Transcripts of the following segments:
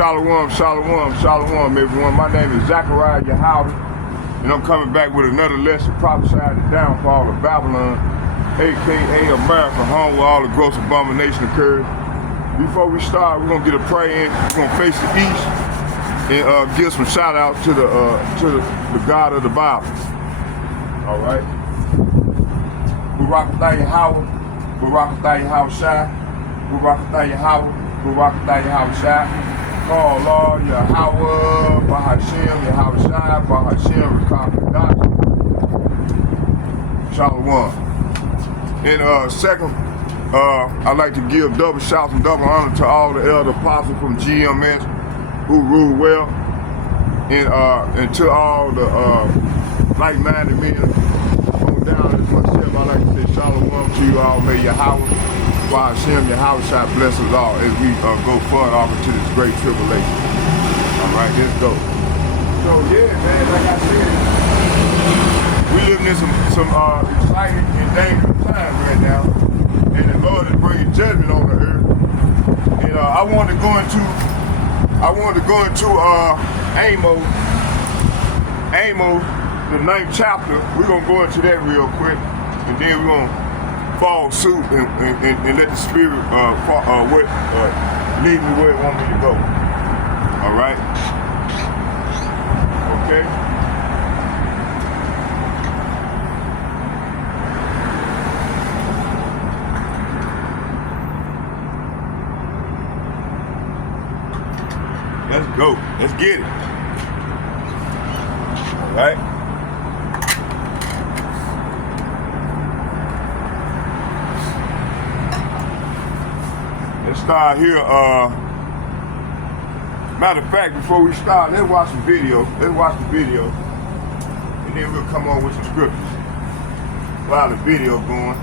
Shalom, shalom, shalom, everyone. My name is Zachariah Yahweh, and I'm coming back with another lesson prophesying the downfall of Babylon, aka America, home where all the gross abomination occurs. Before we start, we're gonna get a prayer in. We're gonna face the east and give some shout out to the God of the Bible. All right. Barakatah Yahweh, Barakatah Yahweh Shai, Barakatah Yahweh, Barakatah Yahweh Shai. Oh Lord, Yahweh, Bahashem, Yahweh Shai, Bahashem, Rekadah. Shalom. And second, I'd like to give double shouts and double honor to all the elder apostles from GMS who rule well, and to all the like-minded men on down as myself. I'd like to say shalom to you all. May Yahweh, Bahashem, Yahweh Shai bless us all as we go forward off into this great tribulation. All right, let's go. So yeah, man, like I said, we living in some exciting and dangerous times right now, and the Lord is bringing judgment on the earth. And I wanted to go into Amos, the 9th chapter. We're gonna go into that real quick, and then we're gonna follow suit and let the Spirit lead me where it wants me to go. All right. Okay. Let's go. Let's get it. All right. Let's start here. Matter of fact, before we start, let's watch the video. Let's watch the video, and then we'll come on with some scriptures while the video going.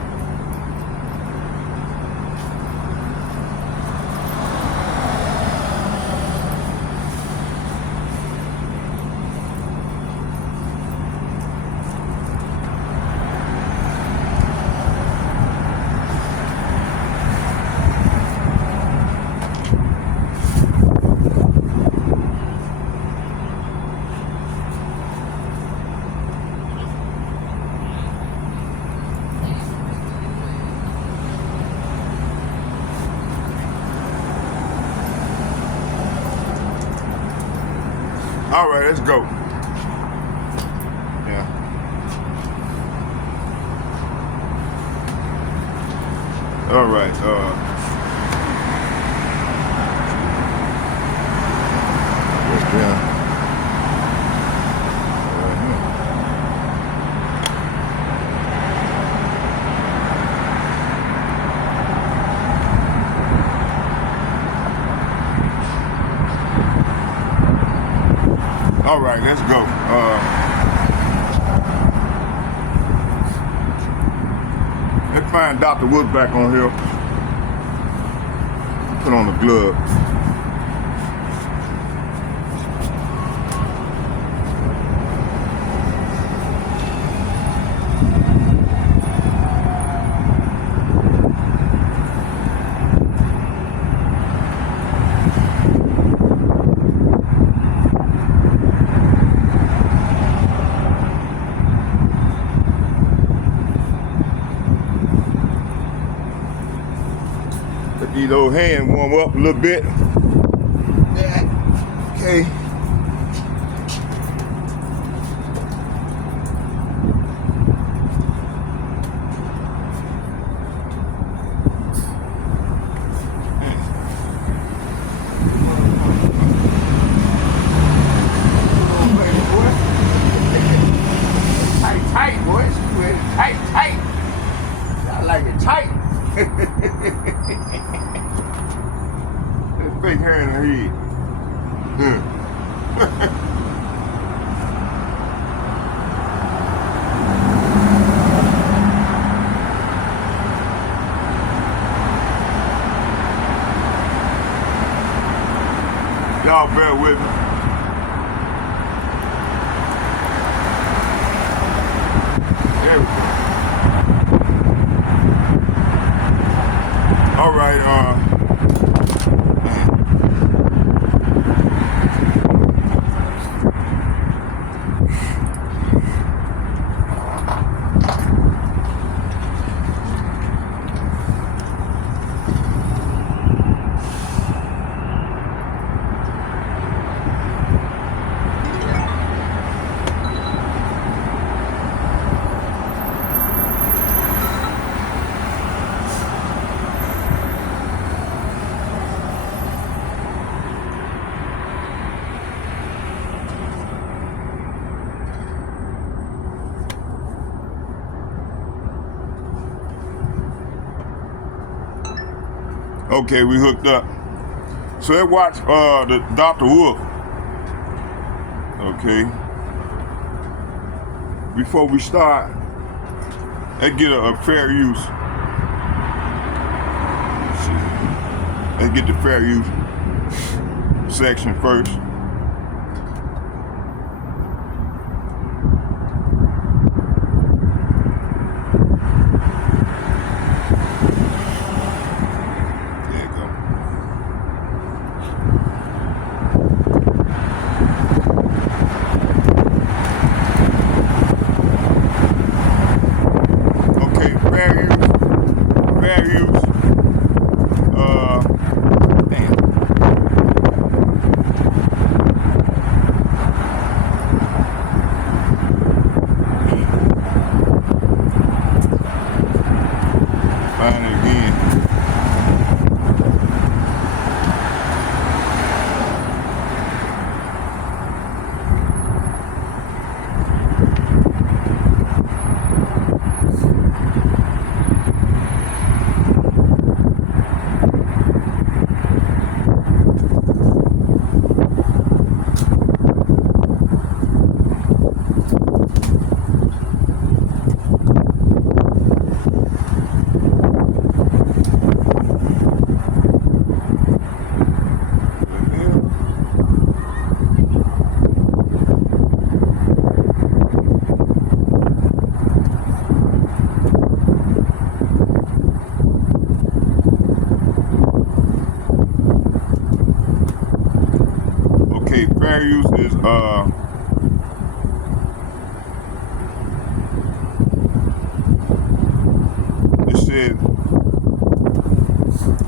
All right, let's go. Yeah. All right. Let's go. All right, let's go. Let's find Dr. Woods back on here. Put on the glove. These old hands warm up a little bit. Yeah. Okay. Tight, boys. Tight. I like it tight. Fake hair in her head. Y'all bear with me. There we go. All right, Okay, we hooked up. So let's watch the Dr. Wolf. Okay. Before we start, let's get a fair use. Let's get the fair use section first. Fair use is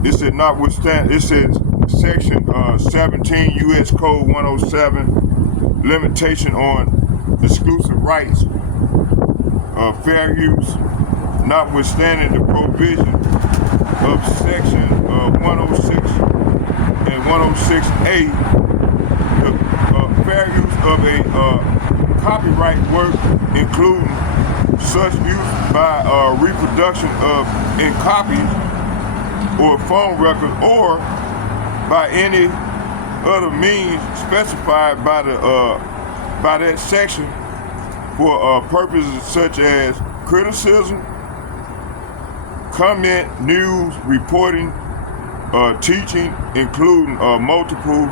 it said notwithstanding, it says section 17 U.S. Code 107, limitation on exclusive rights of fair use, notwithstanding the provision of section 106 and 106A. Fair use of a copyright work, including such use by reproduction of in copies or phone records, or by any other means specified by that section for purposes such as criticism, comment, news, reporting, teaching, including multiple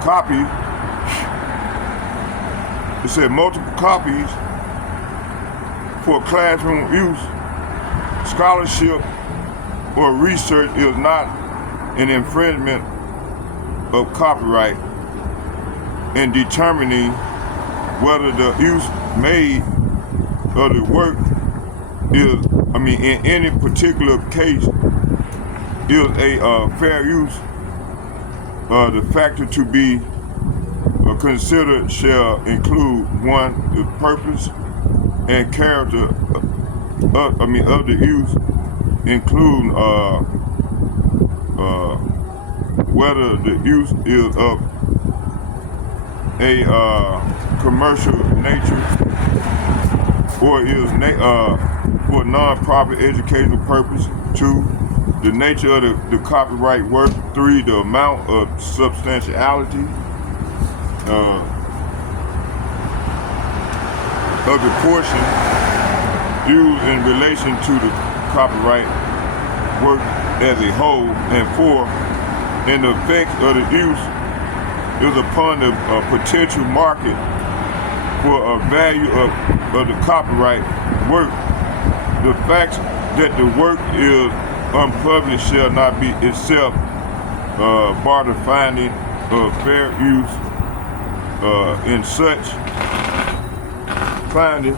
copies. It said multiple copies for classroom use, scholarship, or research is not an infringement of copyright in determining whether the use made of the work is, in any particular case, is a fair use. The factor to be considered shall include: one, the purpose and character of the use, including whether the use is of a commercial nature or is for non-profit educational purpose. Two, the nature of the copyright work. Three, the amount of substantiality of the portion used in relation to the copyright work as a whole. And four, and the effect of the use is upon the potential market for a value of the copyright work. The fact that the work is unpublished shall not be itself bar the finding of fair use. In such finding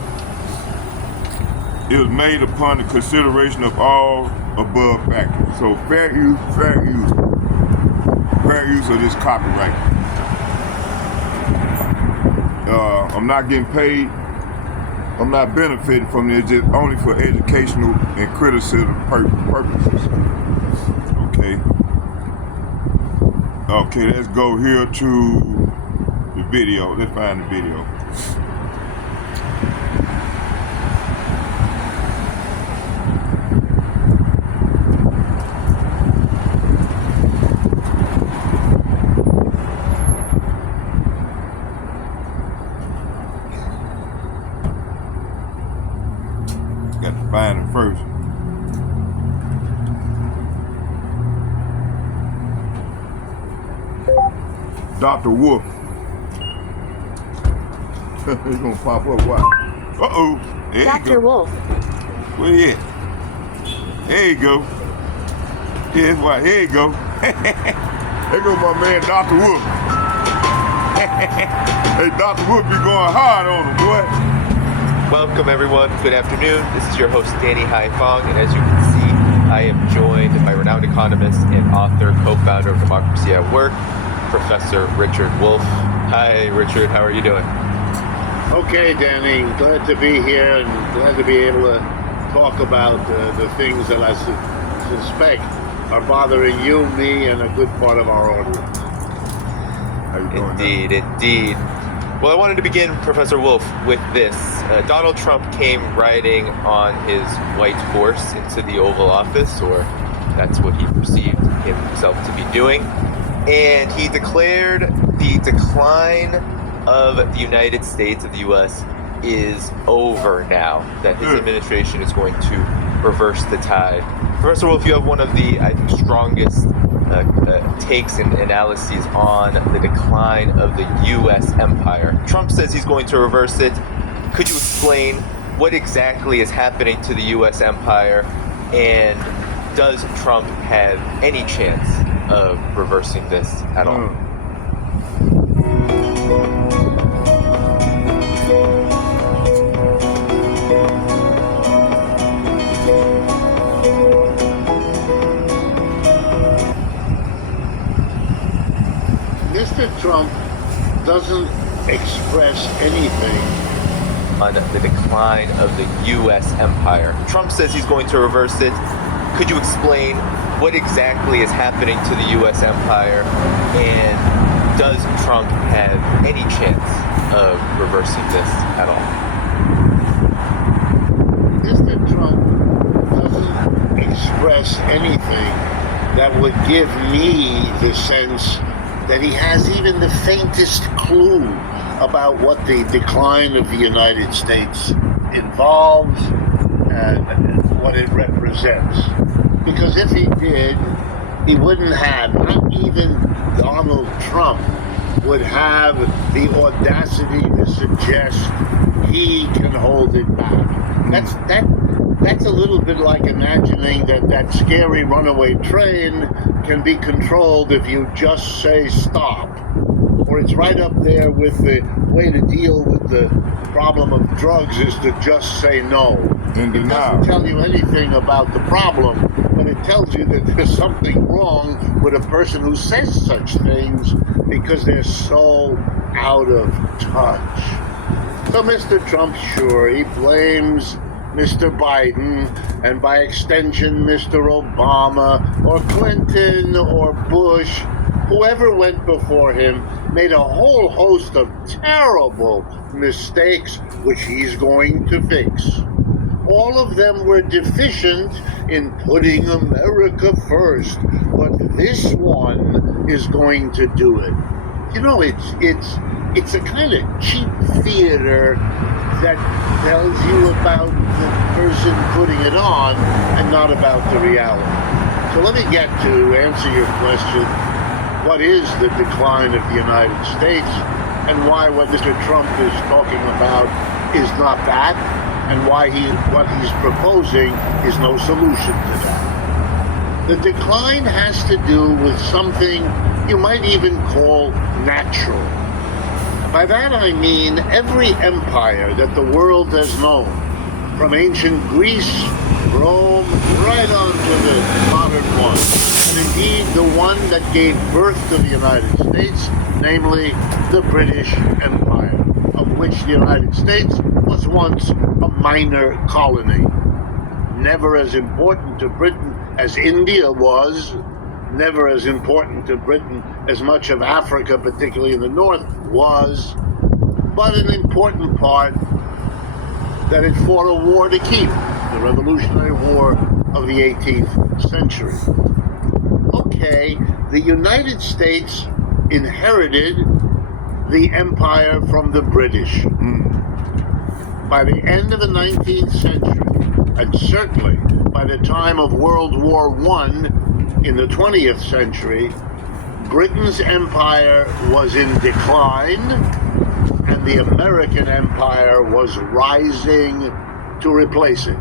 is made upon the consideration of all above factors. So fair use of this copyright. I'm not getting paid. I'm not benefiting from it. It's just only for educational and criticism purposes. Okay, let's go here to the video. Let's find the video. Dr. Wolf. He's gonna pop up. What? Uh-oh. There Dr. you go. Wolf. Where he at? There you go. Yeah, that's why. There you go. There go my man, Dr. Wolf. Hey, Dr. Wolf be going hard on him, boy. Welcome, everyone. Good afternoon. This is your host, Danny Haifong, and as you can see, I am joined by renowned economist and author, co-founder of Democracy at Work, Professor Richard Wolff. Hi, Richard. How are you doing? Okay, Danny. Glad to be here and glad to be able to talk about the things that I suspect are bothering you, me, and a good part of our audience. How you doing? Indeed. Well, I wanted to begin, Professor Wolff, with this. Donald Trump came riding on his white horse into the Oval Office, or that's what he perceived himself to be doing, and he declared the decline of the United States, of the U.S., is over now, that his administration is going to reverse the tide. Professor Wolff, you have one of the, I think, strongest takes and analyses on the decline of the U.S. empire. Trump says he's going to reverse it. Could you explain what exactly is happening to the U.S. empire, and does Trump have any chance of reversing this at all? Mr. Trump doesn't express anything On the decline of the U.S. empire. Trump says he's going to reverse it. Could you explain what exactly is happening to the U.S. empire, and does Trump have any chance of reversing this at all? Mr. Trump doesn't express anything that would give me the sense that he has even the faintest clue about what the decline of the United States involves and what it represents. Because if he did, he wouldn't have, not even Donald Trump would have the audacity to suggest he can hold it back. That's a little bit like imagining that scary runaway train can be controlled if you just say stop. Or it's right up there with the way to deal with the problem of drugs is to just say no. And It doesn't tell you anything about the problem, but it tells you that there's something wrong with a person who says such things because they're so out of touch. So Mr. Trump, sure, he blames Mr. Biden, and by extension, Mr. Obama, or Clinton, or Bush, whoever went before him made a whole host of terrible mistakes, which he's going to fix. All of them were deficient in putting America first, but this one is going to do it. You know, it's a kind of cheap theater that tells you about the person putting it on and not about the reality. So let me get to answer your question. What is the decline of the United States, and why what Mr. Trump is talking about is not that, and why what he's proposing is no solution to that. The decline has to do with something you might even call natural. By that I mean every empire that the world has known, from ancient Greece, Rome, right on to the modern one, and indeed the one that gave birth to the United States, namely the British Empire, of which the United States was once a minor colony. Never as important to Britain as India was, never as important to Britain as much of Africa, particularly in the north, was, but an important part that it fought a war to keep, the Revolutionary War of the 18th century. Okay, the United States inherited the empire from the British. By the end of the 19th century, and certainly by the time of World War I in the 20th century, Britain's empire was in decline and the American empire was rising to replace it.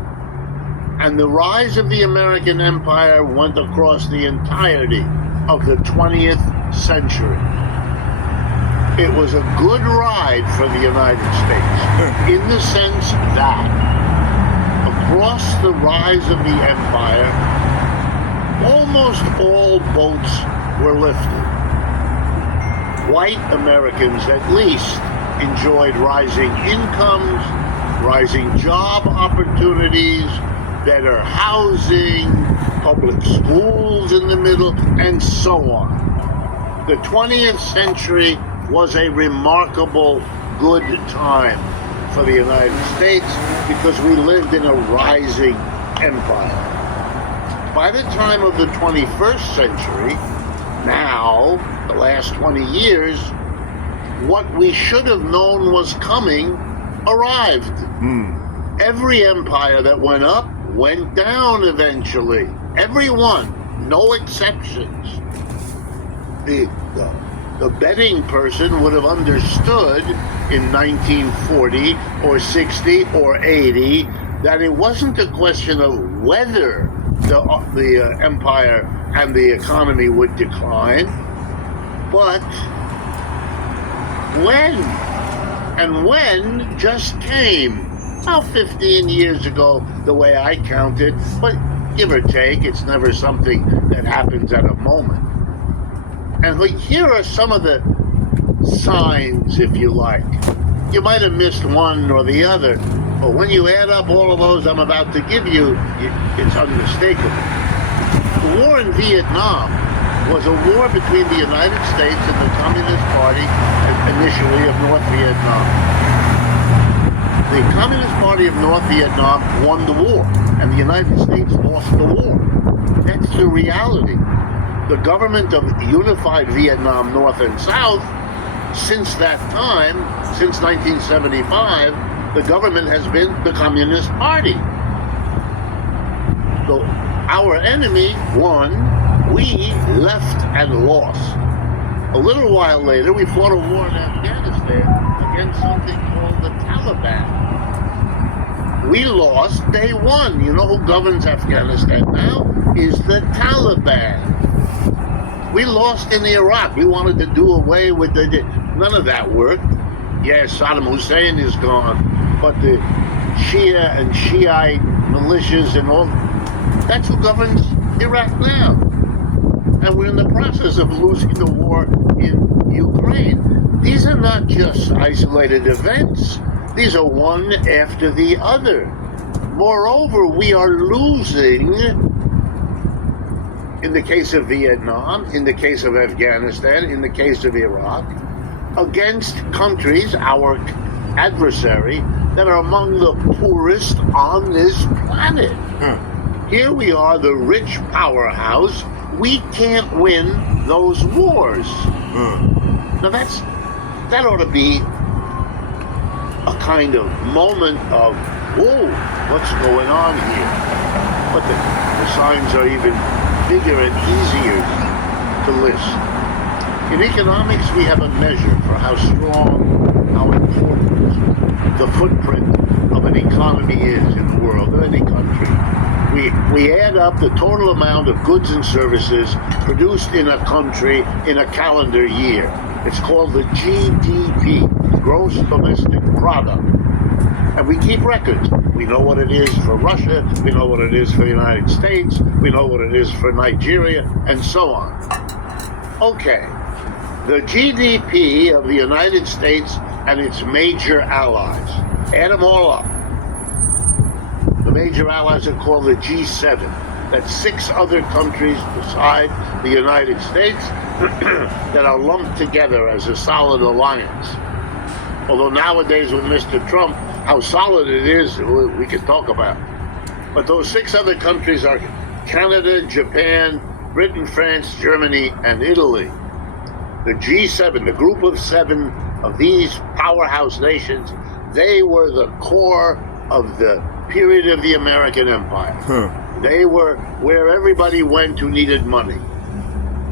And the rise of the American empire went across the entirety of the 20th century. It was a good ride for the United States in the sense that across the rise of the empire, almost all boats were lifted. White Americans, at least, enjoyed rising incomes, rising job opportunities, better housing, public schools in the middle, and so on. The 20th century was a remarkable good time for the United States because we lived in a rising empire. By the time of the 21st century, now, the last 20 years, what we should have known was coming arrived. Every empire that went up went down eventually. Every one, no exceptions. The betting person would have understood in 1940 or 60 or 80 that it wasn't a question of whether the empire and the economy would decline, but when. And when just came. About 15 years ago, the way I count it, but give or take, it's never something that happens at a moment. And here are some of the signs, if you like. You might have missed one or the other, but when you add up all of those I'm about to give you, it's unmistakable. The war in Vietnam was a war between the United States and the Communist Party, initially of North Vietnam. The Communist Party of North Vietnam won the war, and the United States lost the war. That's the reality. The government of unified Vietnam, North and South, since that time, since 1975, the government has been the Communist Party. So our enemy won, we left and lost. A little while later, we fought a war in Afghanistan against something called the Taliban. We lost, they won. You know who governs Afghanistan now? Is the Taliban. We lost in Iraq. We wanted to do away with none of that worked. Yes, Saddam Hussein is gone, but the Shia and Shiite militias and all, that's who governs Iraq now. And we're in the process of losing the war in Ukraine. These are not just isolated events. These are one after the other. Moreover, we are losing, in the case of Vietnam, in the case of Afghanistan, in the case of Iraq, against countries, our adversary, that are among the poorest on this planet. Here we are, the rich powerhouse. We can't win those wars. Now that ought to be a kind of moment of, whoa, what's going on here? But the signs are even bigger and easier to list. In economics, we have a measure for how strong, how important the footprint of an economy is in the world, of any country. We add up the total amount of goods and services produced in a country in a calendar year. It's called the GDP, Gross Domestic Product. And we keep records. We know what it is for Russia, we know what it is for the United States, we know what it is for Nigeria, and so on. Okay, the GDP of the United States and its major allies, add them all up. The major allies are called the G7. That's 6 other countries beside the United States that are lumped together as a solid alliance. Although nowadays with Mr. Trump, how solid it is, we can talk about. But those 6 other countries are Canada, Japan, Britain, France, Germany, and Italy. The G7, the group of 7 of these powerhouse nations, they were the core of the period of the American Empire. They were where everybody went who needed money.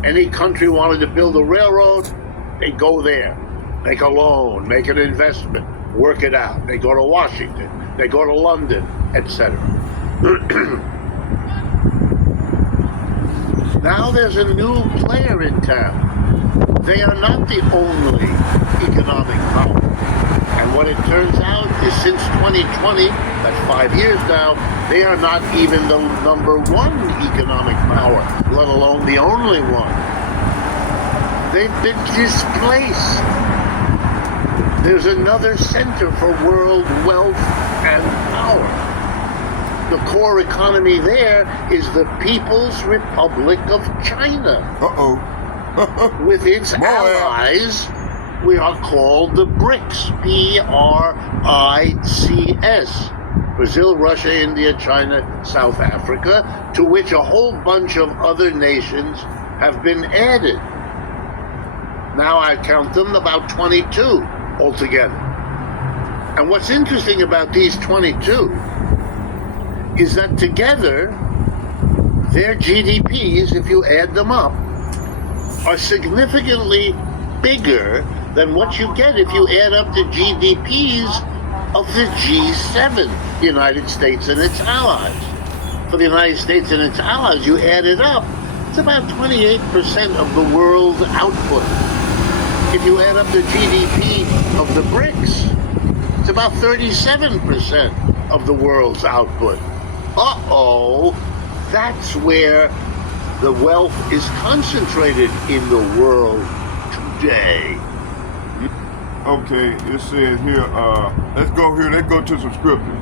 Any country wanted to build a railroad, they go there, make a loan, make an investment, work it out. They go to Washington, they go to London, etc. Now there's a new player in town. They are not the only economic power. And what it turns out is since 2020, that's 5 years now, they are not even the number one economic power, let alone the only one. They've been displaced. There's another center for world wealth and power. The core economy there is the People's Republic of China. Uh-oh. With its Boy. allies, we are called the BRICS, B-R-I-C-S. Brazil, Russia, India, China, South Africa, to which a whole bunch of other nations have been added. Now I count them about 22 altogether. And what's interesting about these 22 is that together, their GDPs, if you add them up, are significantly bigger than what you get if you add up the GDPs of the G7, the United States and its allies. For the United States and its allies, you add it up, it's about 28% of the world's output. If you add up the GDP of the BRICS, it's about 37% of the world's output. Uh-oh, that's where the wealth is concentrated in the world today. Okay, it says here, let's go to some scriptures.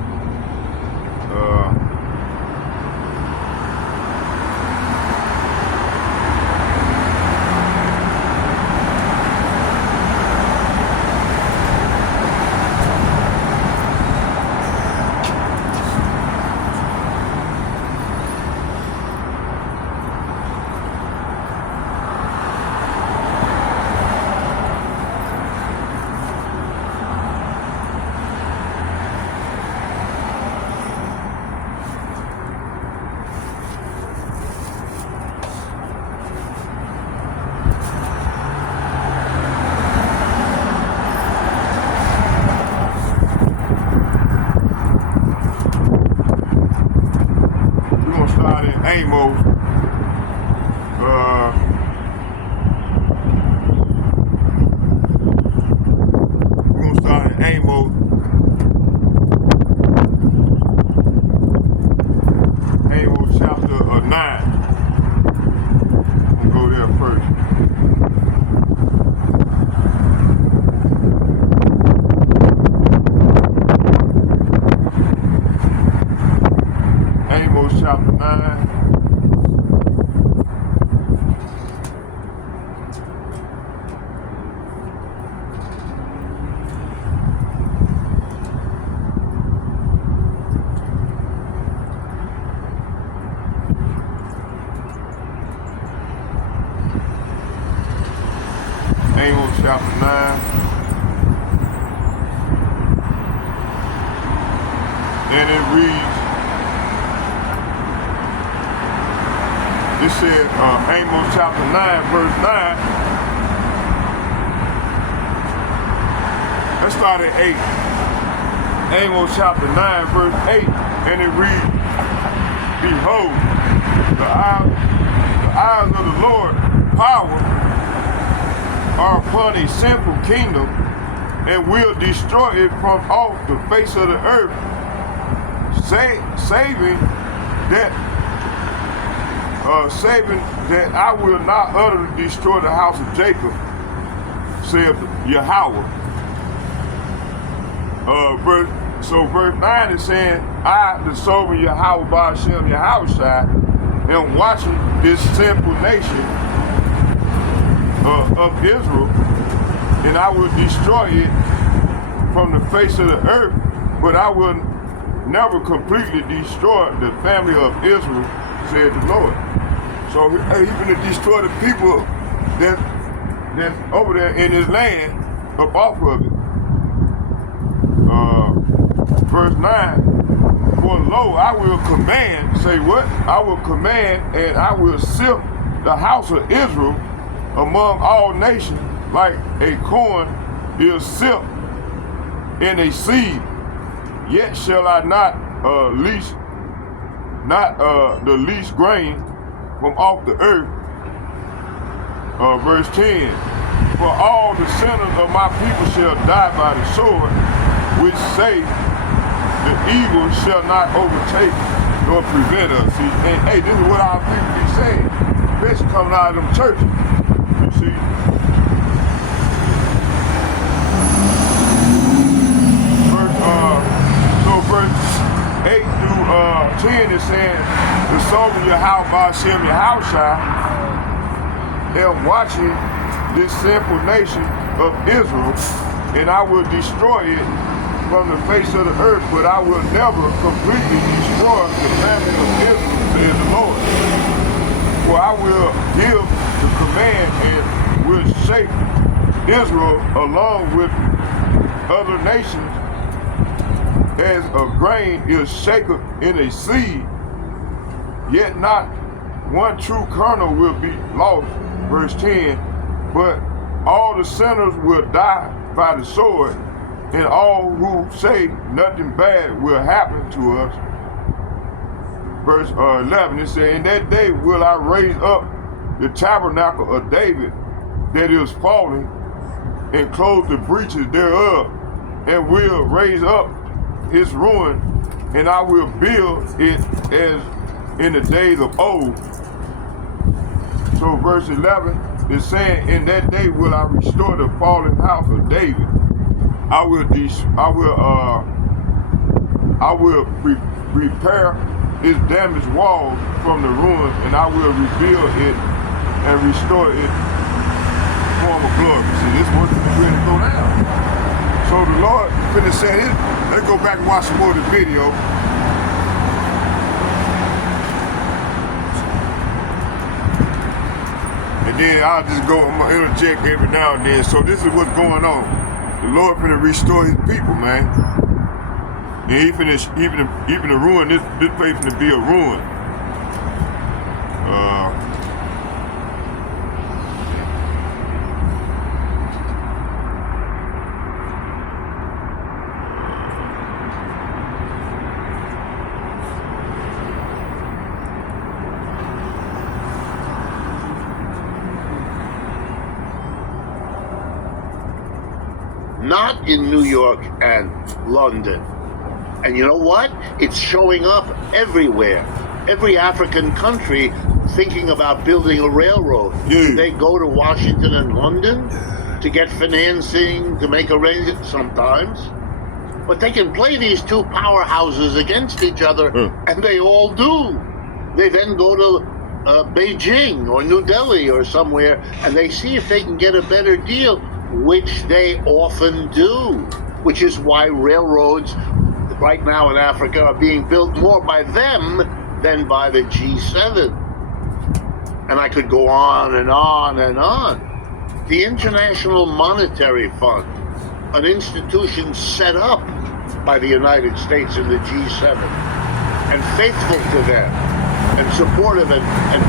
Amos, we're gonna start in Amos. Amos chapter 9. We'll go there first. Amos chapter 9. Amos chapter 9. And it reads, it said, Amos chapter 9, verse 9. Let's start at 8. Amos chapter 9, verse 8. And it reads, behold, the eyes of the Lord power are upon a sinful kingdom, and will destroy it from off the face of the earth, saving that I will not utterly destroy the house of Jacob, saith Yahweh. Verse 9 is saying, I, the sovereign Yahweh Ba'ashem Yahushai, am watching this sinful nation of Israel, and I will destroy it from the face of the earth, but I will never completely destroy the family of Israel, said the Lord. So he's going to destroy the people that's over there in his land up off of it. Verse 9, for lo, I will command, say what? I will command and I will sift the house of Israel among all nations, like a corn is sift in a seed, yet shall I not the least grain from off the earth. Verse 10, for all the sinners of my people shall die by the sword, which say the evil shall not overtake nor prevent us. See, and hey, this is what our people be saying, especially coming out of them churches. You see, verse 8 through 10 is saying, the soul of Yahweh Hashem Yahushua am watching this sinful nation of Israel, and I will destroy it from the face of the earth, but I will never completely destroy the family of Israel, says the Lord. For I will give the command and will shake Israel along with other nations as a grain is shaken in a seed, yet not one true kernel will be lost. Verse 10, but all the sinners will die by the sword, and all who say nothing bad will happen to us. Verse 11, it says, in that day will I raise up the tabernacle of David that is falling, and close the breaches thereof, and will raise up his ruin, and I will build it as in the days of old. So verse 11 is saying, in that day will I restore the fallen house of David. I will repair its damaged walls from the ruins, and I will rebuild it and restore it form of glory. See, this was ready to go down. So the Lord finna say this. Let's go back and watch some more of the video. And then I'll just go, I'm gonna interject every now and then. So this is what's going on. The Lord finna restore his people, man. And he finna even to ruin this place finna be a ruin. Not in New York and London. And you know what? It's showing up everywhere. Every African country thinking about building a railroad. Yeah. They go to Washington and London to get financing, to make arrangements sometimes. But they can play these two powerhouses against each other, and they all do. They then go to Beijing or New Delhi or somewhere, and they see if they can get a better deal, which they often do, which is why railroads right now in Africa are being built more by them than by the G7. And I could go on and on and on. The International Monetary Fund, an institution set up by the United States and the G7, and faithful to them, and supportive and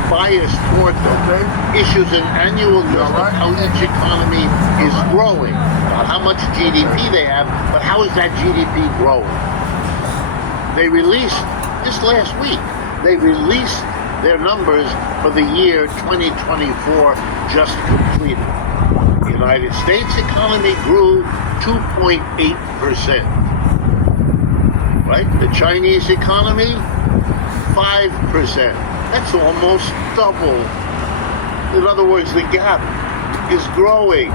biased toward them, issues an annual list of how each economy is growing, not how much GDP they have, but how is that GDP growing. They released, this last week, they released their numbers for the year 2024 just completed. The United States economy grew 2.8%. Right? The Chinese economy, 5%. That's almost double. In other words, the gap is growing.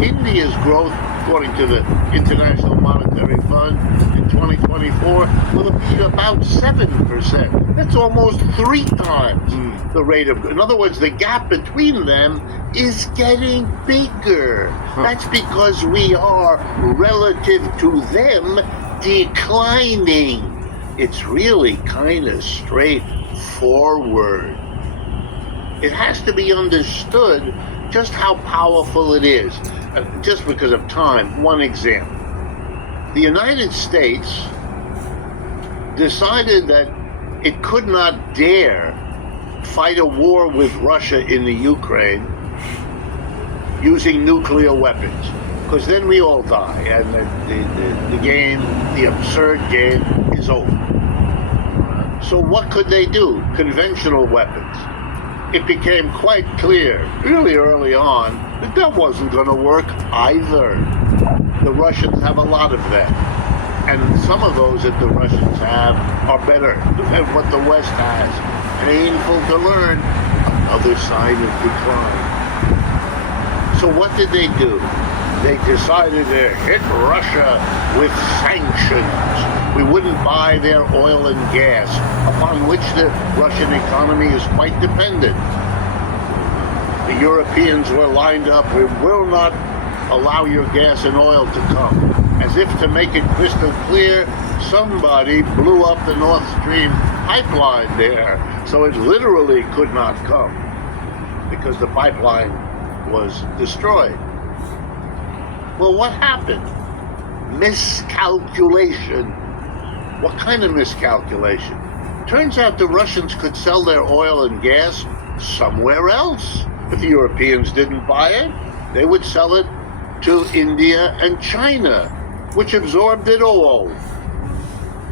India's growth, according to the International Monetary Fund, in 2024 will be about 7%. That's almost 3 times the rate of growth. In other words, the gap between them is getting bigger. That's because we are, relative to them, declining. It's really kind of straightforward. It has to be understood just how powerful it is. Just because of time, one example. The United States decided that it could not dare fight a war with Russia in the Ukraine using nuclear weapons, because then we all die, and the game, the absurd game, is over. So what could they do? Conventional weapons. It became quite clear really early on that that wasn't going to work either. The Russians have a lot of them, and some of those that the Russians have are better than what the West has. Painful to learn, another sign of decline. So what did they do? They decided to hit Russia with sanctions. We wouldn't buy their oil and gas, upon which the Russian economy is quite dependent. The Europeans were lined up. We will not allow your gas and oil to come. As if to make it crystal clear, somebody blew up the Nord Stream pipeline there, so it literally could not come because the pipeline was destroyed. Well, what happened? Miscalculation. What kind of miscalculation? Turns out the Russians could sell their oil and gas somewhere else. If the Europeans didn't buy it, they would sell it to India and China, which absorbed it all.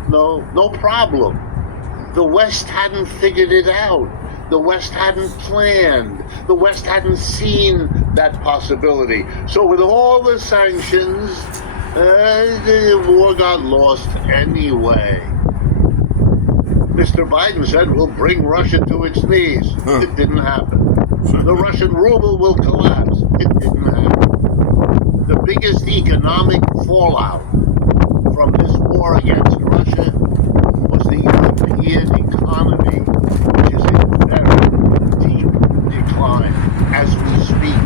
No problem. The West hadn't figured it out. The West hadn't planned. The West hadn't seen that possibility. So with all the sanctions, the war got lost anyway. Mr. Biden said, we'll bring Russia to its knees. It didn't happen. The Russian ruble will collapse. It didn't happen. The biggest economic fallout from this war against Russia was the European economy, which is in very deep decline as we speak.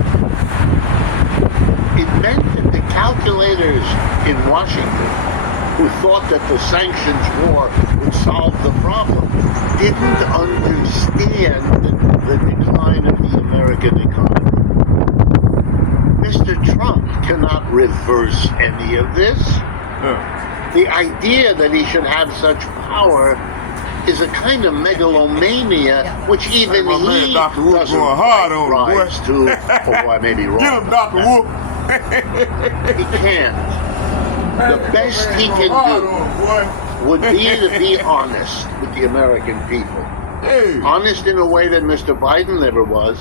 It meant that the calculators in Washington, who thought that the sanctions war would solve the problem, didn't understand the decline of the American economy. Mr. Trump cannot reverse any of this. The idea that he should have such power is a kind of megalomania, which even he Dr. Wolf doesn't going hard on him, rise boy. to. Oh, I may be wrong. Get him, Dr. Wolf. He can't. The best he can do would be to be honest with the American people. Hey. Honest in a way that Mr. Biden never was,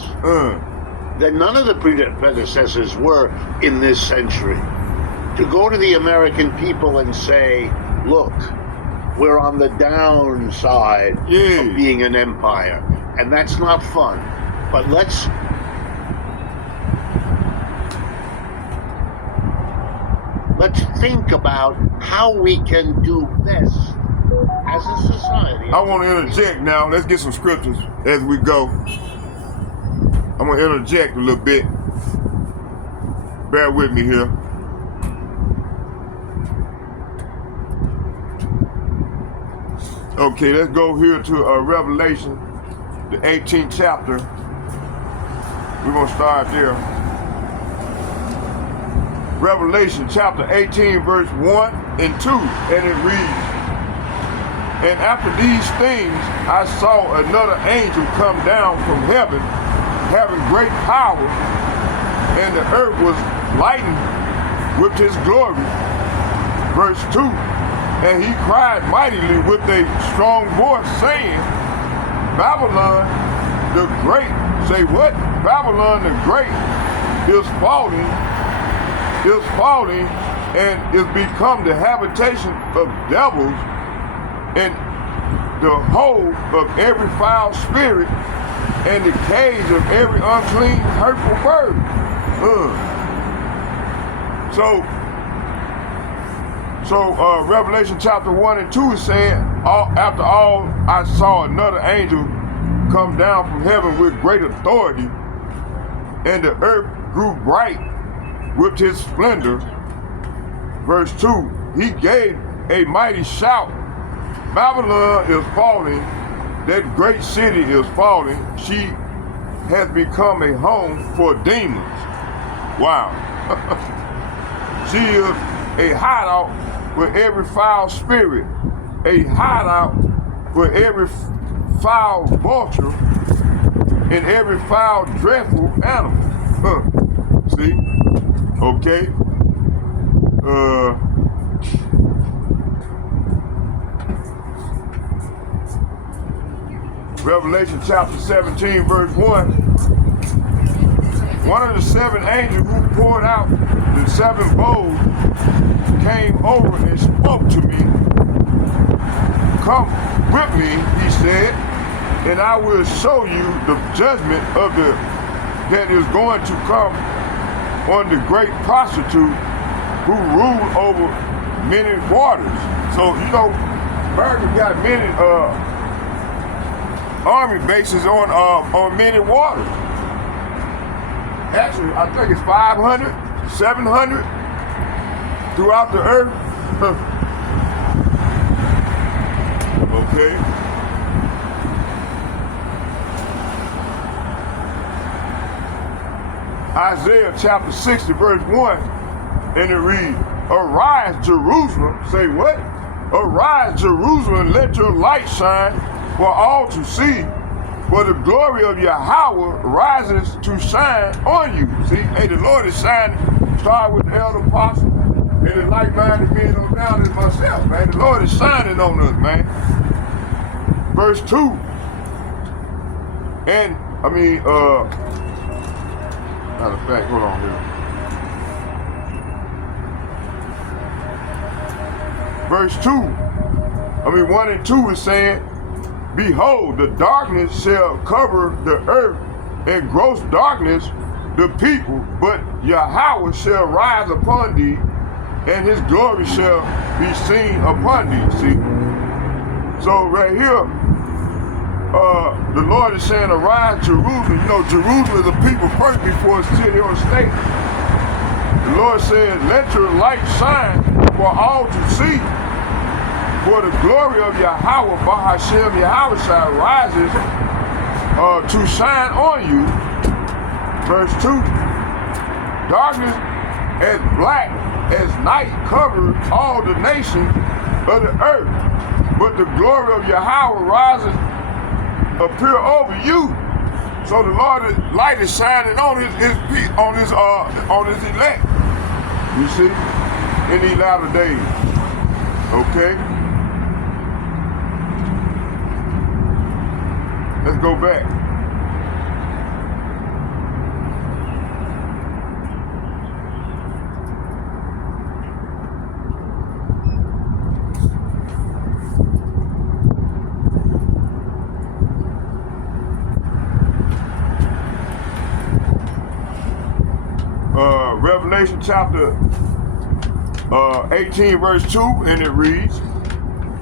that none of the predecessors were in this century. To go to the American people and say, look, we're on the downside of being an empire. And that's not fun. But let's think about how we can do best as a society. I want to interject now. Let's get some scriptures as we go. I'm going to interject a little bit. Bear with me here. Okay, let's go here to Revelation, the 18th chapter. We're going to start there. Revelation chapter 18, verse 1 and 2, and it reads, and after these things I saw another angel come down from heaven, having great power, and the earth was lightened with his glory. Verse 2, and he cried mightily with a strong voice, saying, Babylon the Great, say what? Babylon the Great is falling, and is become the habitation of devils, and the hold of every foul spirit, and the cage of every unclean, hurtful bird. So Revelation chapter 1 and 2 is saying, after all, I saw another angel come down from heaven with great authority, and the earth grew bright with his splendor. Verse 2, he gave a mighty shout, Babylon is falling, that great city is falling, she has become a home for demons. Wow. She is a hideout for every foul spirit, a hideout for every foul vulture, and every foul, dreadful animal. See? Okay. Revelation chapter 17, verse 1. One of the seven angels who poured out the seven bowls came over and spoke to me. Come with me, he said, and I will show you the judgment of that is going to come on the great prostitute who ruled over many waters. So, you know, America got many army bases on many waters. Actually, I think it's 500, 700 throughout the earth. Okay. Isaiah chapter 60, verse 1, and it reads, Arise, Jerusalem. Say what? Arise, Jerusalem, let your light shine for all to see. For the glory of Yahweh rises to shine on you. See, hey, the Lord is shining. Start with the elder apostle and the like-minded men on down as myself, man. The Lord is shining on us, man. Verse 2. And, matter of fact, hold on here. Verse 1 and 2 is saying, Behold, the darkness shall cover the earth, and gross darkness the people, but Yahweh shall rise upon thee, and his glory shall be seen upon thee. See? So right here, the Lord is saying, Arise, Jerusalem. You know, Jerusalem is a people first before a city or a state. The Lord said, Let your light shine for all to see. For the glory of Yahweh, Bahashem Yahweh rises to shine on you. Verse 2. Darkness as black as night covers all the nations of the earth, but the glory of Yahweh rises appear over you. So the Lord's light is shining on his elect. You see, in these latter days. Okay. Let's go back. Revelation chapter 18 verse 2, and it reads,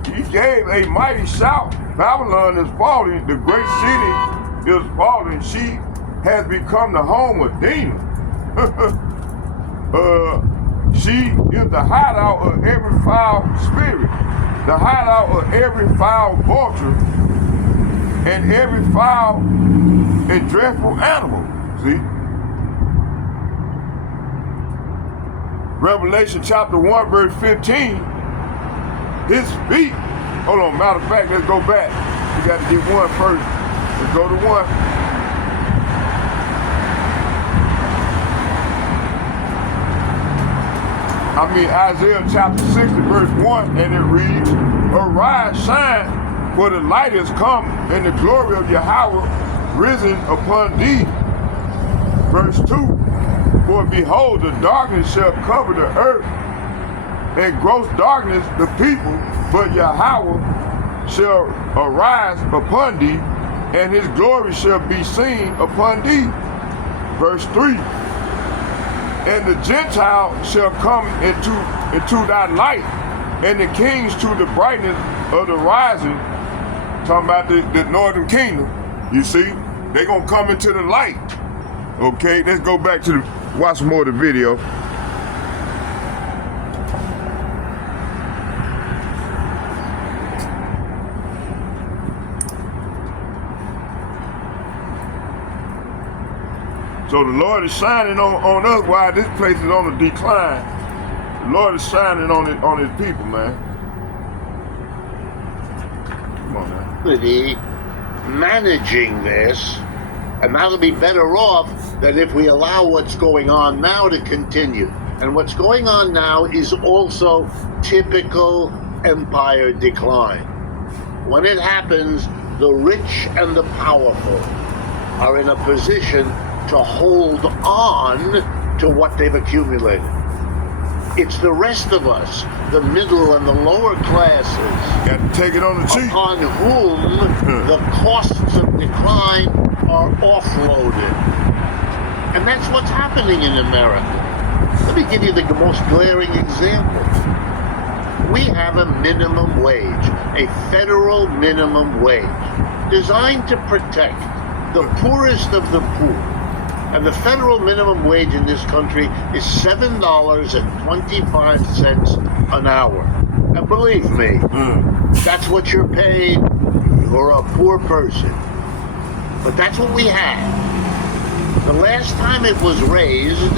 He gave a mighty shout, Babylon is falling, the great city is falling, she has become the home of demons. She is the hideout of every foul spirit, the hideout of every foul vulture, and every foul and dreadful animal. See? Revelation chapter 1 verse 15, his feet, hold on, matter of fact, let's go back. We got to get one first. Let's go to one. Isaiah chapter 60 verse 1, and it reads, Arise, shine, for the light has come, and the glory of Yahweh risen upon thee. Verse 2, For behold, the darkness shall cover the earth, and gross darkness the people, but Yahweh shall arise upon thee, and his glory shall be seen upon thee. Verse 3, And the Gentiles shall come into thy light, and the kings to the brightness of the rising. Talking about the northern kingdom. You see, they're gonna come into the light. Okay, let's go back to watch more of the video. So the Lord is shining on us while this place is on the decline. The Lord is shining on his people, man. Come on, man. Managing this And that'll be better off than if we allow what's going on now to continue. And what's going on now is also typical empire decline. When it happens, the rich and the powerful are in a position to hold on to what they've accumulated. It's the rest of us, the middle and the lower classes, Got to take it on the cheap. upon whom the costs of decline are offloaded. And that's what's happening in America. Let me give you the most glaring example. We have a minimum wage, a federal minimum wage, designed to protect the poorest of the poor. And the federal minimum wage in this country is $7.25 an hour. And believe me, that's what you're paid. You're a poor person. But that's what we have. The last time it was raised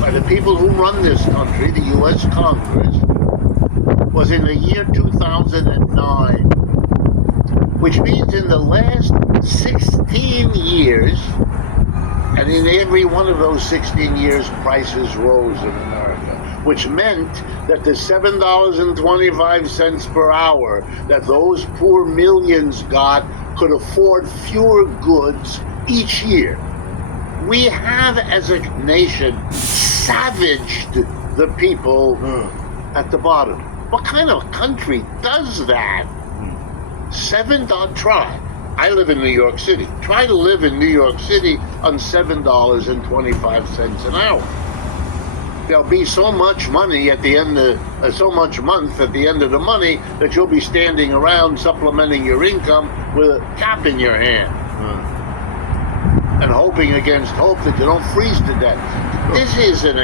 by the people who run this country, the U.S. Congress, was in the year 2009, which means in the last 16 years, and in every one of those 16 years, prices rose in America, which meant that the $7.25 per hour that those poor millions got could afford fewer goods each year. We have, as a nation, savaged the people at the bottom. What kind of country does that? Try. I live in New York City. Try to live in New York City on $7.25 an hour. There'll be so much money at the end of so much month at the end of the money that you'll be standing around supplementing your income with a cap in your hand. And hoping against hope that you don't freeze to death. This is an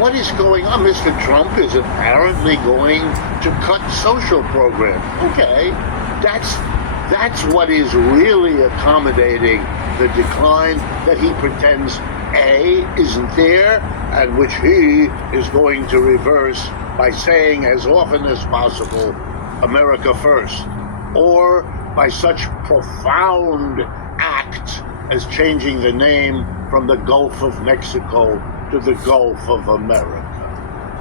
what is going on? Mr. Trump is apparently going to cut social programs. Okay, that's what is really accommodating the decline that he pretends isn't there, and which he is going to reverse by saying as often as possible, America first, or by such profound act as changing the name from the Gulf of Mexico to the Gulf of America.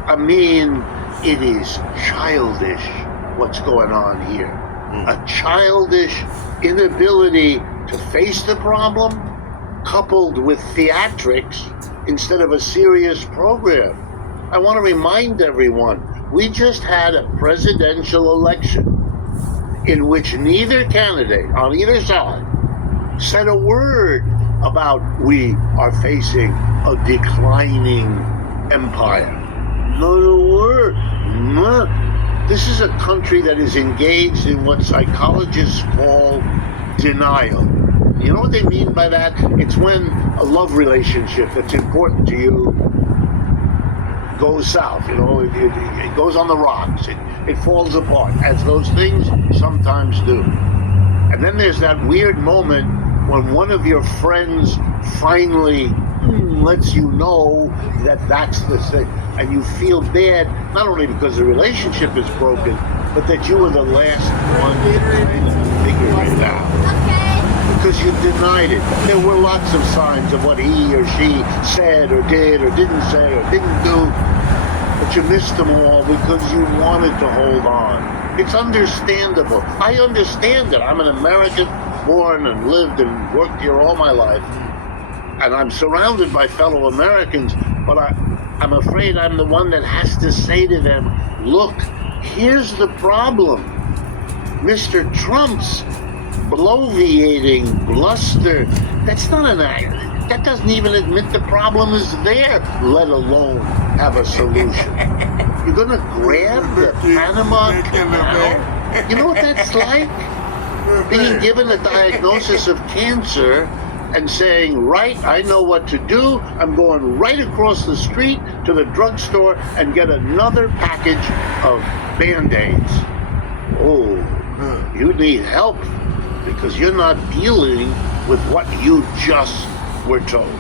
I mean, it is childish what's going on here. A childish inability to face the problem, coupled with theatrics instead of a serious program. I want to remind everyone, we just had a presidential election in which neither candidate on either side said a word about we are facing a declining empire. Not a word. No. This is a country that is engaged in what psychologists call denial. You know what they mean by that? It's when a love relationship that's important to you goes south. You know, it goes on the rocks. It falls apart, as those things sometimes do. And then there's that weird moment when one of your friends finally lets you know that that's the thing, and you feel bad, not only because the relationship is broken, but that you were the last one to figure it out. Because you denied it. There were lots of signs of what he or she said or did or didn't say or didn't do, but you missed them all because you wanted to hold on. It's understandable. I understand it. I'm an American, born and lived and worked here all my life, and I'm surrounded by fellow Americans, but I'm afraid I'm the one that has to say to them, look, here's the problem. Mr. Trump's bloviating bluster, that's not an act. That doesn't even admit the problem is there, let alone have a solution. You're gonna grab the Panama Canal? You know what that's like? Being given a diagnosis of cancer and saying, right, I know what to do. I'm going right across the street to the drugstore and get another package of Band-Aids. Oh, you need help because you're not dealing with what you just were told.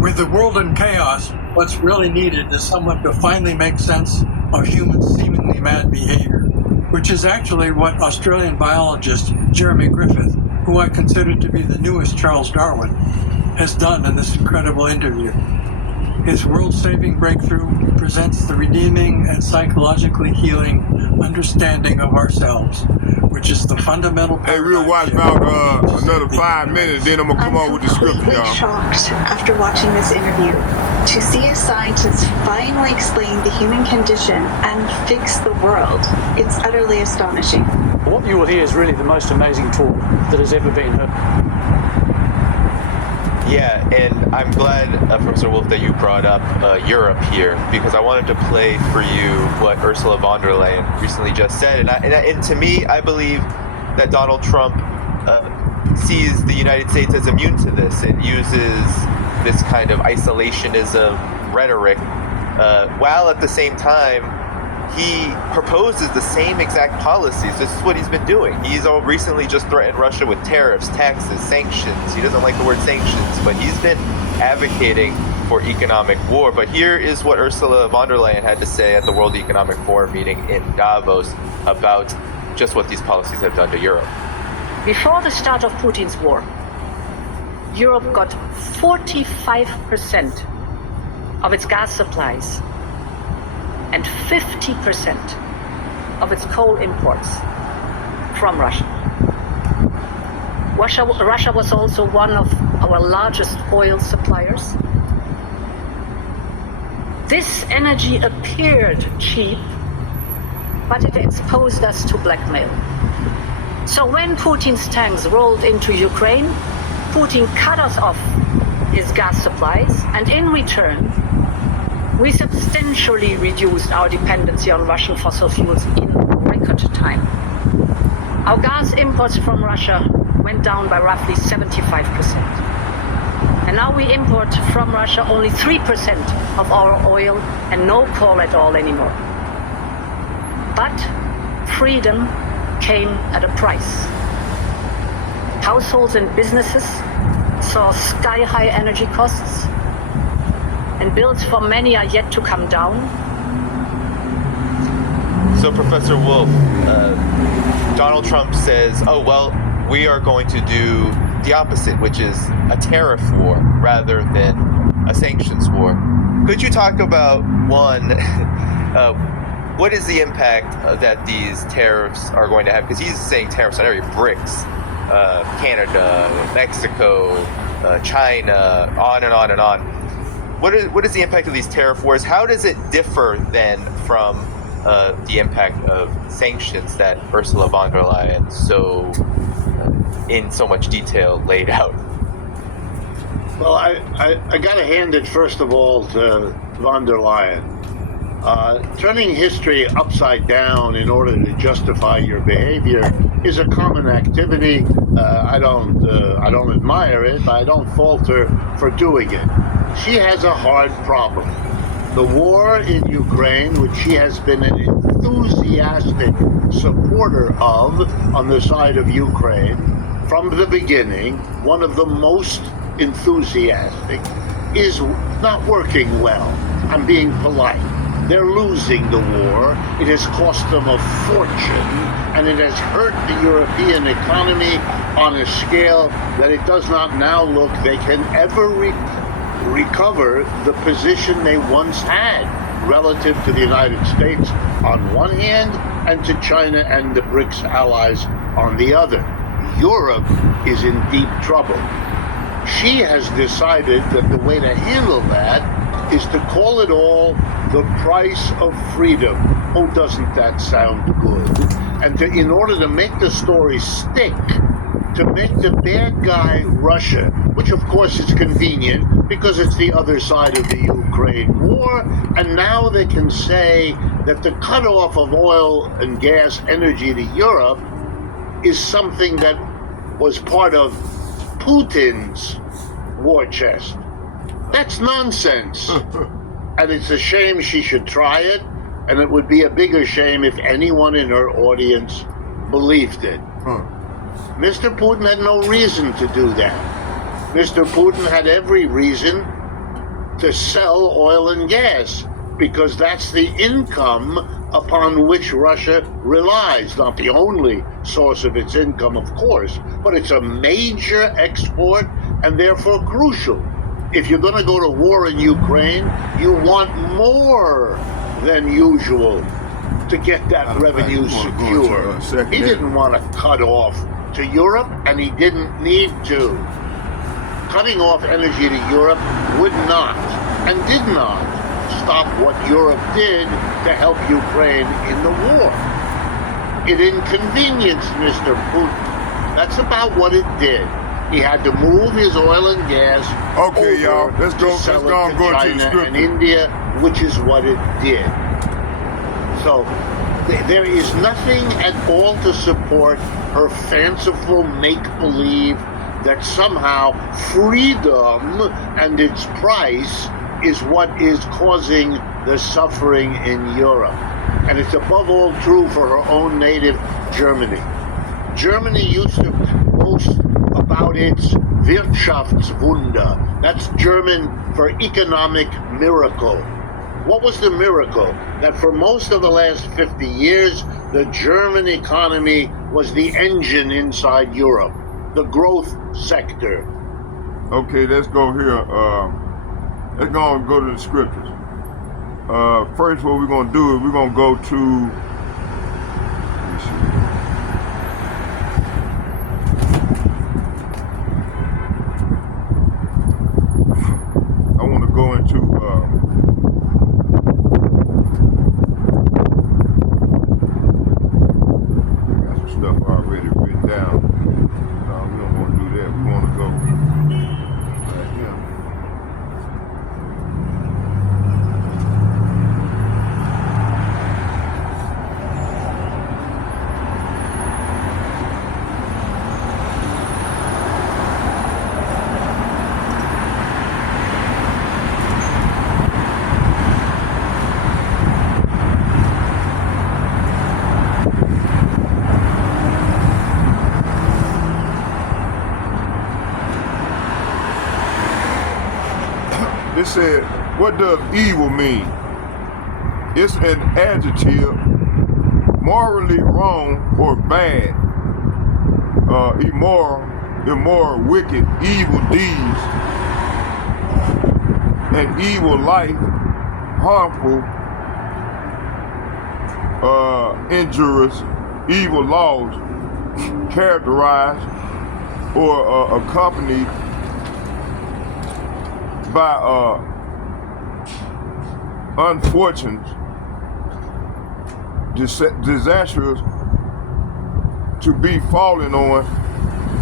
With the world in chaos, what's really needed is someone to finally make sense of human seemingly mad behavior. which is actually what Australian biologist Jeremy Griffith, who I consider to be the newest Charles Darwin, has done in this incredible interview. His world-saving breakthrough presents the redeeming and psychologically healing understanding of ourselves, which is the fundamental Hey, we'll paradigm watch shift about which is another the 5 minutes, then I'm gonna come on with the scripture, completely y'all. shocked after watching this interview. To see a scientist finally explain the human condition and fix the world, it's utterly astonishing. What you will hear is really the most amazing talk that has ever been heard. Yeah, and I'm glad, Professor Wolf, that you brought up Europe here, because I wanted to play for you what Ursula von der Leyen recently just said. And to me, I believe that Donald Trump sees the United States as immune to this. It uses this kind of isolationism rhetoric, while at the same time, he proposes the same exact policies. This is what he's been doing. He's all recently just threatened Russia with tariffs, taxes, sanctions. He doesn't like the word sanctions, but he's been advocating for economic war. But here is what Ursula von der Leyen had to say at the World Economic Forum meeting in Davos about just what these policies have done to Europe. Before the start of Putin's war, Europe got 45% of its gas supplies and 50% of its coal imports from Russia. Russia was also one of our largest oil suppliers. This energy appeared cheap, but it exposed us to blackmail. So when Putin's tanks rolled into Ukraine, Putin cut us off his gas supplies, and in return, we substantially reduced our dependency on Russian fossil fuels in record time. Our gas imports from Russia went down by roughly 75%. And now we import from Russia only 3% of our oil and no coal at all anymore. But freedom came at a price. Households and businesses saw sky-high energy costs, and bills for many are yet to come down. So, Professor Wolf, Donald Trump says, oh, well, we are going to do the opposite, which is a tariff war rather than a sanctions war. Could you talk about, one, what is the impact that these tariffs are going to have? Because he's saying tariffs on every BRICS, Canada, Mexico, China, on and on and on. What is the impact of these tariff wars? How does it differ then from the impact of sanctions that Ursula von der Leyen in so much detail laid out? Well, I got to hand it first of all to von der Leyen. Turning history upside down in order to justify your behavior is a common activity. I don't admire it, but I don't fault her for doing it. She has a hard problem. The war in Ukraine, which she has been an enthusiastic supporter of on the side of Ukraine from the beginning, one of the most enthusiastic, is not working well. I'm being polite. They're losing the war. It has cost them a fortune, and it has hurt the European economy on a scale that it does not now look they can ever recover the position they once had relative to the United States on one hand and to China and the BRICS allies on the other. Europe is in deep trouble. She has decided that the way to handle that is to call it all the price of freedom. Oh, doesn't that sound good? And in order to make the story stick, to make the bad guy Russia, which of course is convenient because it's the other side of the Ukraine war, and now they can say that the cutoff of oil and gas energy to Europe is something that was part of Putin's war chest. That's nonsense. And it's a shame she should try it, and it would be a bigger shame if anyone in her audience believed it. Mr. Putin had no reason to do that. Mr. Putin had every reason to sell oil and gas. because that's the income upon which Russia relies. Not the only source of its income, of course, but it's a major export and therefore crucial. If you're going to go to war in Ukraine, you want more than usual to get that revenue secure. He didn't want to cut off to Europe, and he didn't need to. Cutting off energy to Europe would not and did not stop what Europe did to help Ukraine in the war. It inconvenienced Mr. Putin. That's about what it did. He had to move his oil and gas Okay, over y'all, let's go to sell and it go to into the China script. and India, which is what it did. So there is nothing at all to support her fanciful make-believe that somehow freedom and its price is what is causing the suffering in Europe. And it's above all true for her own native Germany. Germany used to boast about its Wirtschaftswunder. That's German for economic miracle. What was the miracle? That for most of the last 50 years, the German economy was the engine inside Europe, the growth sector. Okay, let's go here. Let's go to the scriptures. First, what we're gonna do is we're gonna go to. Let me see. I want to go into. I got some stuff already written down. No, we don't want to do that. We want to go right here. It said, what does evil mean? It's an adjective, morally wrong or bad, immoral, wicked, evil deeds, an evil life, harmful, injurious, evil laws, characterized or accompanied by unfortunate, disastrous, to be fallen on,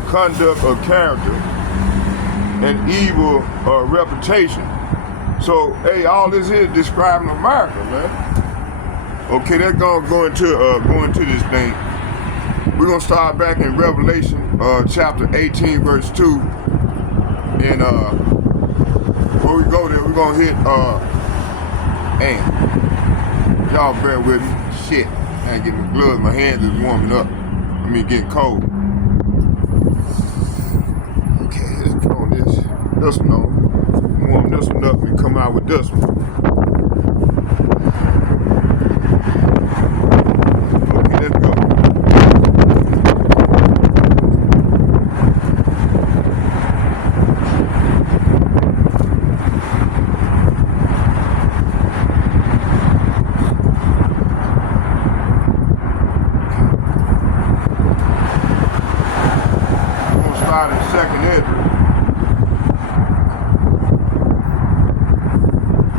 conduct or character, and evil reputation. So, hey, all this is describing America, man. Okay, that's gonna go into this thing. We're gonna start back in Revelation chapter 18, verse 2, and before we go there, we're gonna hit y'all bear with me. Shit, I ain't getting the gloves, my hands is warming up. I mean getting cold. Okay, let's put on this one on. Warm this one up and come out with this one. Okay, let's go.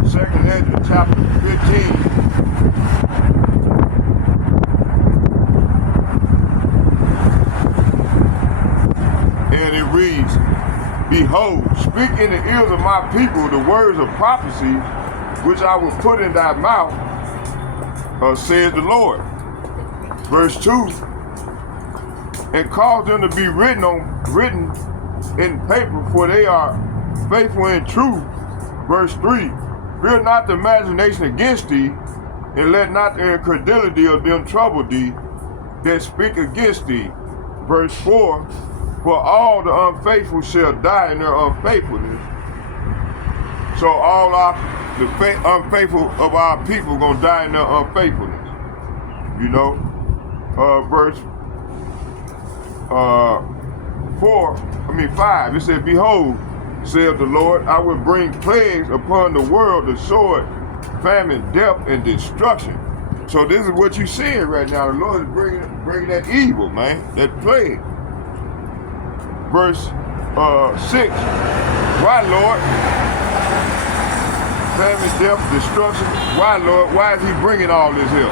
Second Ezra, chapter 15. And it reads, behold, speak in the ears of my people the words of prophecy, which I will put in thy mouth, says the Lord. Verse 2, and cause them to be written in paper, for they are faithful and true. Verse 3, fear not the imagination against thee, and let not the incredulity of them trouble thee that speak against thee. Verse 4, for all the unfaithful shall die in their unfaithfulness. So all our unfaithful of our people gonna die in their unfaithfulness. You know, verse 5. It said, "Behold, saith the Lord, I will bring plagues upon the world, the sword, famine, death, and destruction." So this is what you're seeing right now. The Lord is bringing that evil, man, that plague. Verse 6. Why, Lord? Famine, death, destruction. Why, Lord? Why is he bringing all this here?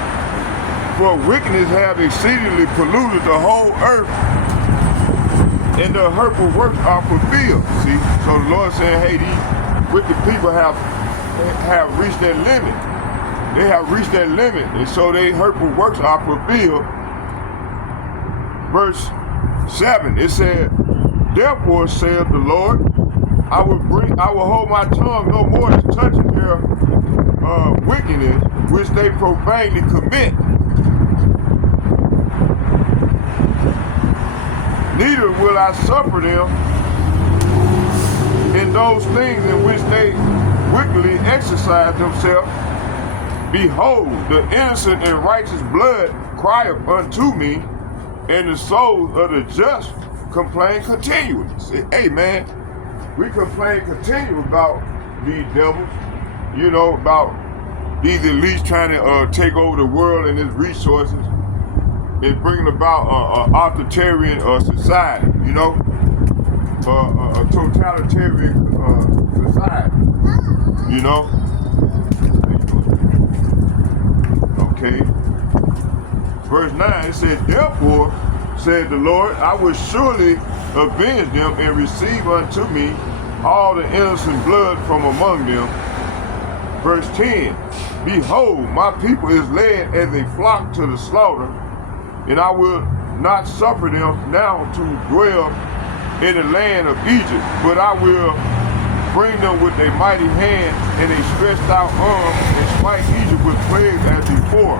For wickedness have exceedingly polluted the whole earth, and the hurtful works are fulfilled. See? So the Lord saying, hey, these wicked people have reached their limit. They have reached their limit, and so their hurtful works are fulfilled. Verse 7, it said, "Therefore saith the Lord, I will hold my tongue no more to touching their wickedness, which they profanely commit. Neither will I suffer them in those things in which they wickedly exercise themselves. Behold, the innocent and righteous blood crieth unto me, and the souls of the just complain continually." Say, hey man, we complain continually about these devils, you know, about these elites trying to take over the world and its resources and bringing about an authoritarian society, you know, a totalitarian society, you know. Okay. Verse 9, it says, "Therefore, said the Lord, I will surely avenge them and receive unto me all the innocent blood from among them." Verse 10, "Behold, my people is led as a flock to the slaughter, and I will not suffer them now to dwell in the land of Egypt, but I will bring them with a mighty hand and a stretched out arm, and smite Egypt with plagues as before,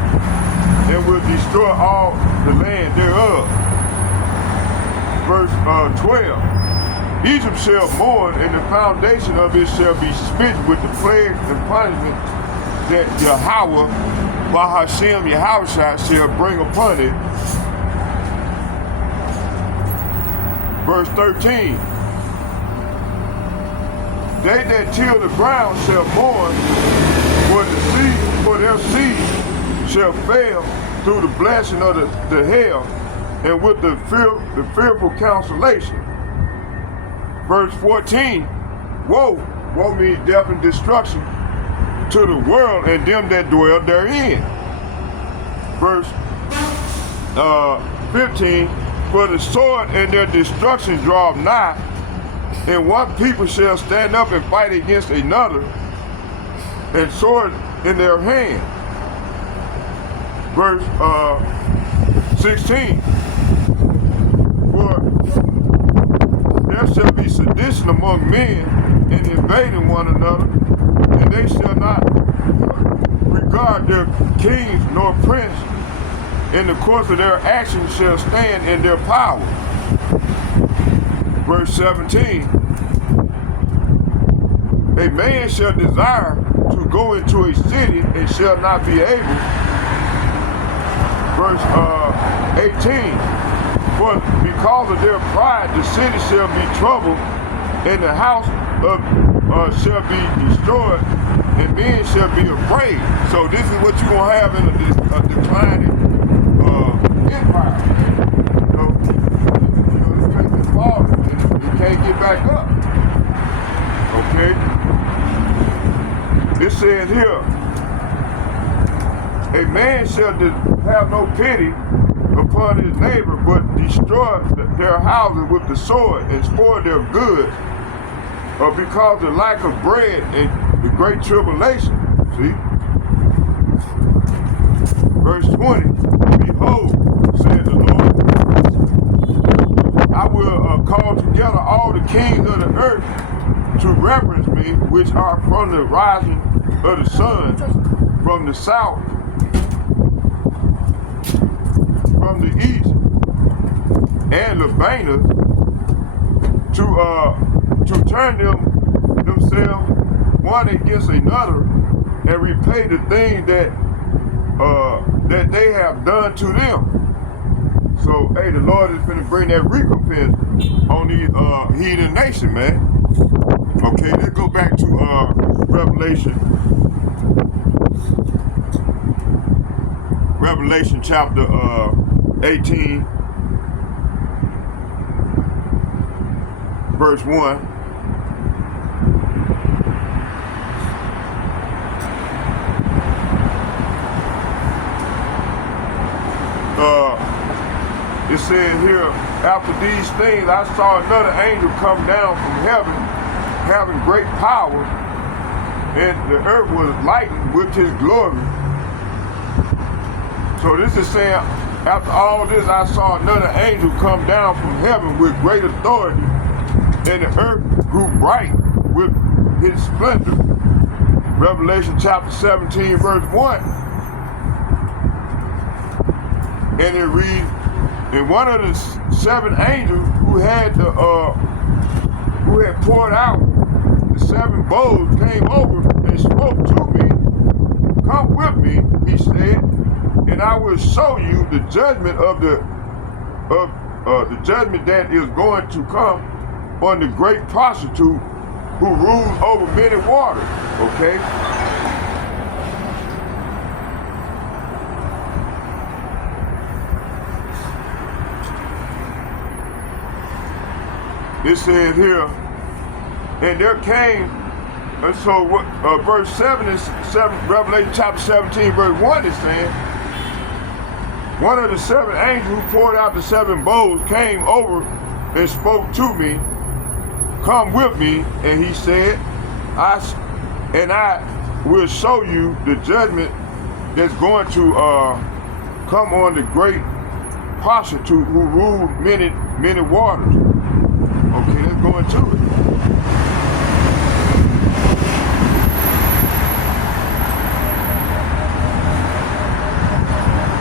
and will destroy all the land thereof." Verse 12, "Egypt shall mourn, and the foundation of it shall be smitten with the plagues and punishment that Yahweh, Bahashem Yahushua, shall bring upon it." Verse 13, "They that till the ground shall mourn, for their seed shall fail through the blessing of the hail, and with the fearful consolation." Verse 14, "Woe means death and destruction to the world and them that dwell therein." Verse 15, "For the sword and their destruction draw nigh, and one people shall stand up and fight against another, and sword in their hand." Verse 16, "For there shall be sedition among men, and invading one another, and they shall not regard their kings nor prince, in the course of their actions shall stand in their power." Verse 17, "A man shall desire to go into a city and shall not be able." Verse 18, "For because of their pride the city shall be troubled, and the house shall be destroyed, and men shall be afraid." So this is what you're going to have in a declining empire. This place is falling, and it can't get back up. Okay? It says here, "A man shall have no pity upon his neighbor, but destroy their houses with the sword and spoil their goods, because of lack of bread and the great tribulation." See? Verse 20, "Behold, said the Lord, I will call together all the kings of the earth to reverence me, which are from the rising of the sun, from the south, from the east, and Lebanus, to turn themselves one against another, and repay the things that they have done to them. So, hey, the Lord is going to bring that recompense on these heathen nation, man. Okay, let's go back to Revelation chapter 18, verse 1. It says here, after these things, I saw another angel come down from heaven, having great power, and the earth was lightened with his glory. So this is saying, after all this, I saw another angel come down from heaven with great authority, and the earth grew bright with his splendor. Revelation chapter 17, verse 1. And it reads, and one of the seven angels who had poured out the seven bowls came over and spoke to me. Come with me, he said, and I will show you the judgment the judgment that is going to come on the great prostitute who rules over many waters. Okay. It says here, and there came, and so what? Verse 7 is Revelation chapter 17, verse 1 is saying, one of the seven angels who poured out the seven bowls came over and spoke to me. Come with me, and he said, I will show you the judgment that's going to come on the great prostitute who ruled many waters. Okay, let's go into it.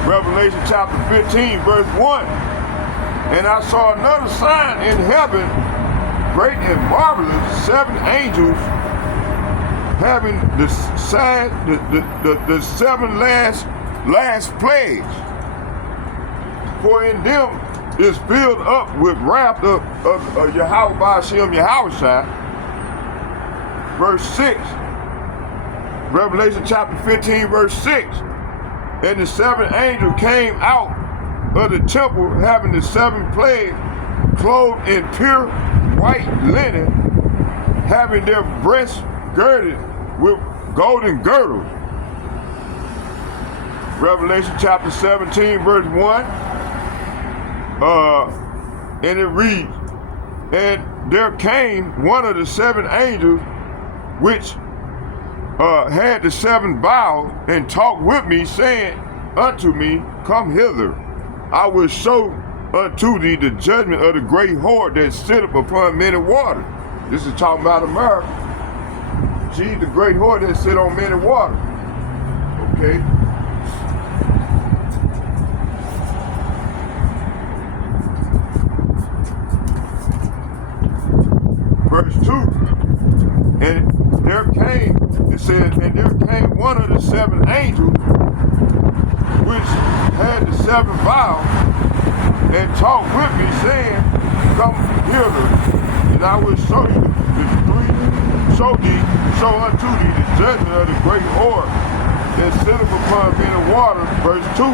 Revelation chapter 15, verse 1. And I saw another sign in heaven, great and marvelous, seven angels having the seven last plagues. For in them is filled up with wrath of Yahweh Ba'ashem Yahushua. Verse 6. Revelation chapter 15, verse 6. And the seven angels came out of the temple having the seven plagues, clothed in pure white linen, having their breasts girded with golden girdles. Revelation chapter 17, verse 1. And it reads, and there came one of the seven angels which had the seven vials and talked with me, saying unto me, come hither, I will show unto thee the judgment of the great whore that sitteth upon many waters. This is talking about America. She's the great whore that sit on many waters. Okay. Verse 2, and there came, it says, and there came one of the seven angels which had the seven vials and talked with me, saying, come hither, and I will show you show unto thee the judgment of the great whore that sitteth upon many waters. Verse 2,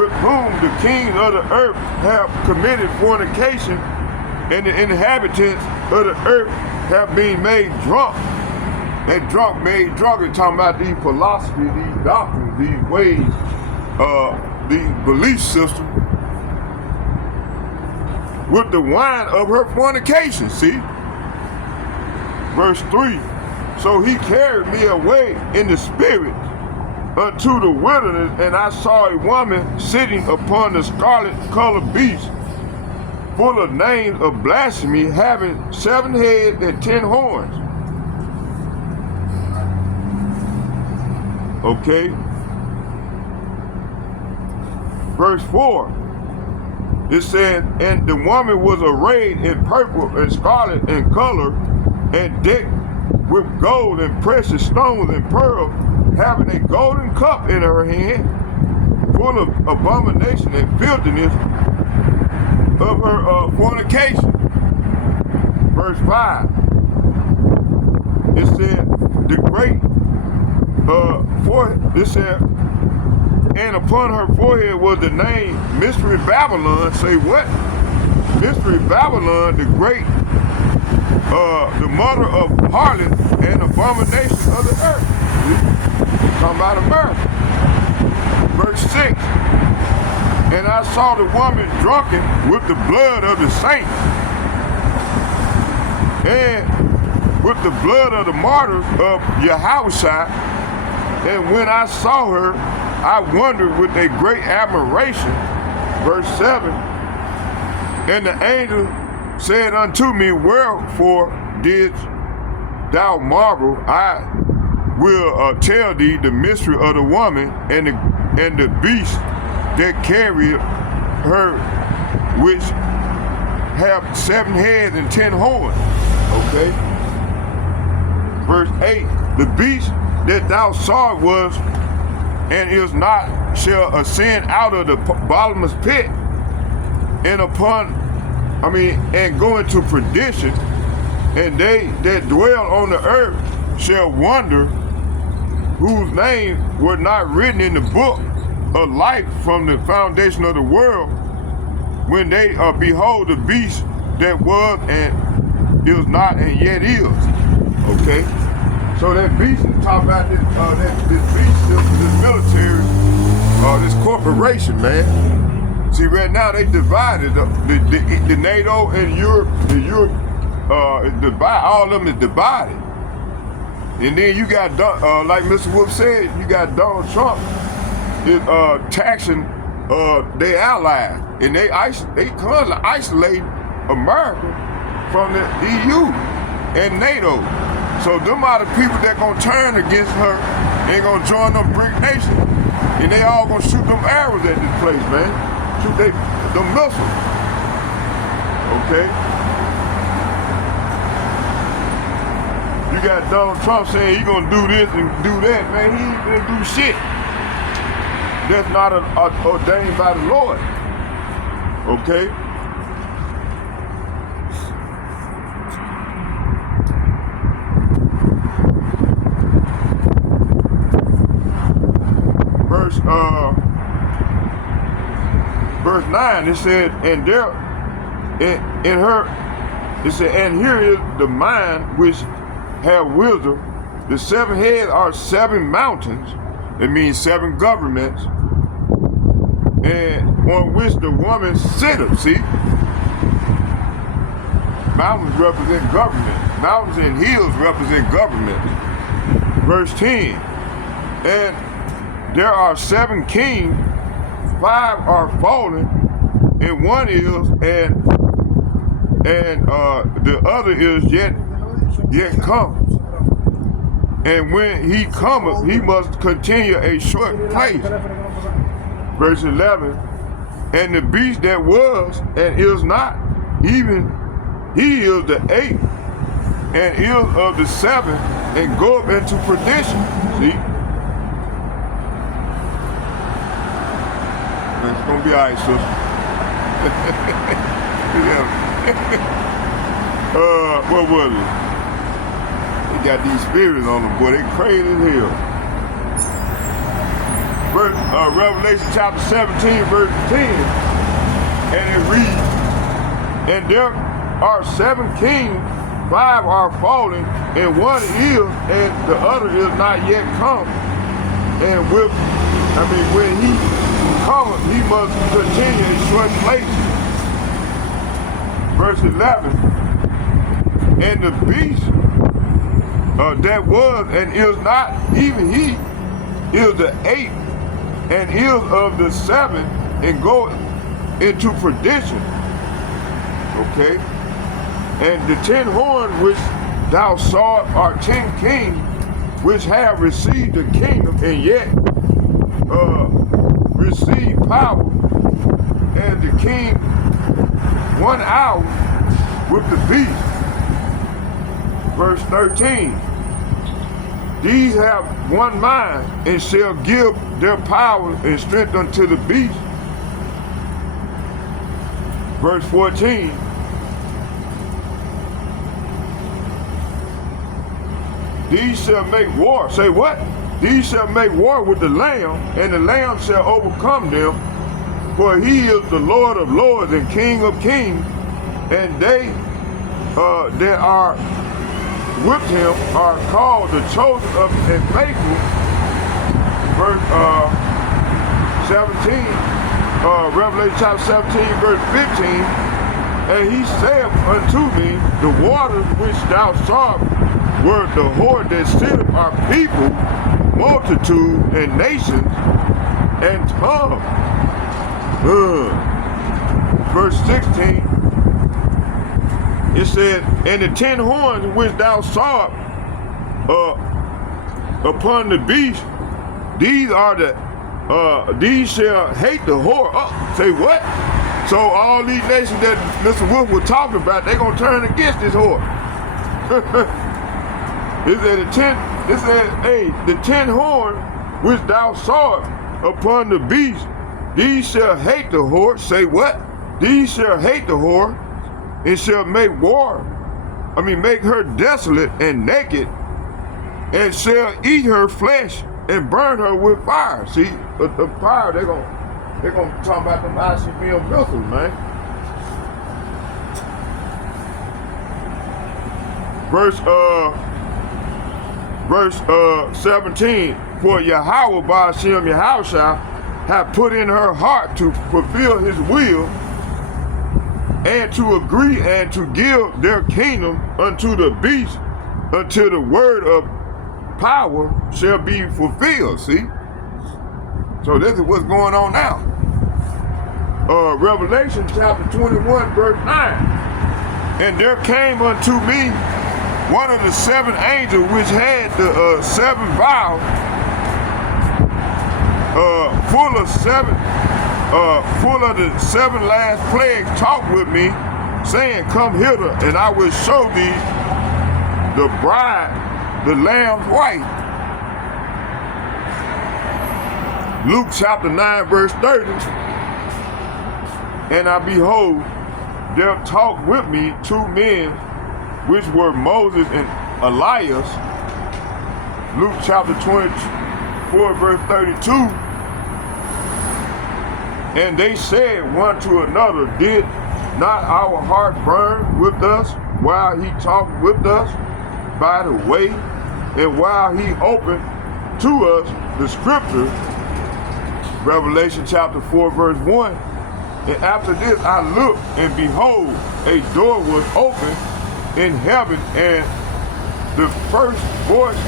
with whom the kings of the earth have committed fornication, and the inhabitants of the earth have been made drunk. And drunk, made drunk, and talking about these philosophies, these doctrines, these ways, these belief systems, with the wine of her fornication, see? Verse 3, so he carried me away in the spirit unto the wilderness, and I saw a woman sitting upon the scarlet colored beast, full of names of blasphemy, having 7 heads and 10 horns. Okay. Verse 4. It said, and the woman was arrayed in purple and scarlet in color, and decked with gold and precious stones and pearls, having a golden cup in her hand, full of abomination and filthiness of her fornication. Verse 5. It said, the great forehead, it said, and upon her forehead was the name Mystery Babylon. Say what? Mystery Babylon, the great, the mother of harlot and abomination of the earth. Talking about America. Verse 6. And I saw the woman drunken with the blood of the saints and with the blood of the martyrs of Yahushua. And when I saw her, I wondered with a great admiration. Verse 7. And the angel said unto me, wherefore didst thou marvel? I will tell thee the mystery of the woman and the beast that carried her, which have 7 heads and 10 horns. Okay. Verse 8. The beast that thou sawest was and is not shall ascend out of the bottomless pit and go into perdition, and they that dwell on the earth shall wonder, whose name were not written in the book of life from the foundation of the world, when they behold the beast that was and is not and yet is. Okay, so that beast is talking about this beast, this military, this corporation, man. See, right now they divided the NATO and Europe. All of them is divided. And then you got, like Mr. Wolf said, you got Donald Trump is taxing their allies, and they currently isolate America from the EU and NATO. So them are the people that gonna turn against her and gonna join them BRIC nations, and they all gonna shoot them arrows at this place, man. Shoot them missiles. Okay. You got Donald Trump saying he gonna do this and do that, man. He ain't gonna do shit. That's not ordained by the Lord. Okay? Verse 9, it said, and there in her, it said, and here is the mind which have wisdom. The 7 heads are 7 mountains. It means 7 governments, and on which the woman sitteth. See, mountains represent government. Mountains and hills represent government. Verse 10, and there are 7 kings, 5 are fallen, and one is, and the other is yet come. And when he cometh, he must continue a short place. Verse 11, and the beast that was and is not, even he is the 8th, and is of the 7th, and goeth into perdition. See? It's gonna be all right, sister. What was it? They got these spirits on them, boy. They crazy as hell. Revelation chapter 17, verse 10, and it reads, and there are 7 kings, 5 are fallen, and one is, and the other is not yet come. And when he cometh, he must continue in short place. Verse 11, and the beast that was and is not, even he is the 8th, and is of the 7th, and go into perdition. Okay? And the 10 horns which thou sawest are 10 kings, which have received the kingdom, and yet receive power, and the king 1 hour with the beast. Verse 13, these have one mind and shall give their power and strength unto the beast. Verse 14. These shall make war. Say what? These shall make war with the Lamb, and the Lamb shall overcome them. For he is the Lord of lords and King of kings, and they that are with him are called the chosen of and faithful. Verse 17, Revelation chapter 17, verse 15. And he said unto me, the waters which thou sawest were the horde that sitteth our people, multitude and nations and tongues. Verse 16, it said, and the 10 horns which thou sawest upon the beast, these are these shall hate the whore. Say what? So all these nations that Mr. Wolf was talking about, they're gonna turn against this whore. It said the 10 horns which thou sawest upon the beast, these shall hate the whore. Say what? These shall hate the whore, and shall make her desolate and naked, and shall eat her flesh and burn her with fire. See, the fire, they're gonna talk about them ICBM missiles, man. Verse 17, for Yahweh by Hashem Yahushua hath put in her heart to fulfill his will, and to agree and to give their kingdom unto the beast, until the word of power shall be fulfilled. See? So this is what's going on now. Revelation chapter 21, verse 9. And there came unto me one of the 7 angels which had the 7 vials, full of the 7 last plagues, talked with me, saying, come hither, and I will show thee the bride, the Lamb's wife. Luke chapter 9, verse 30. And I behold, there talked with me 2 men, which were Moses and Elias. Luke chapter 24, verse 32. And they said one to another, did not our heart burn with us while he talked with us by the way, and while he opened to us the scripture? Revelation chapter 4, verse 1. And after this I looked, and behold, a door was opened in heaven, and the first voice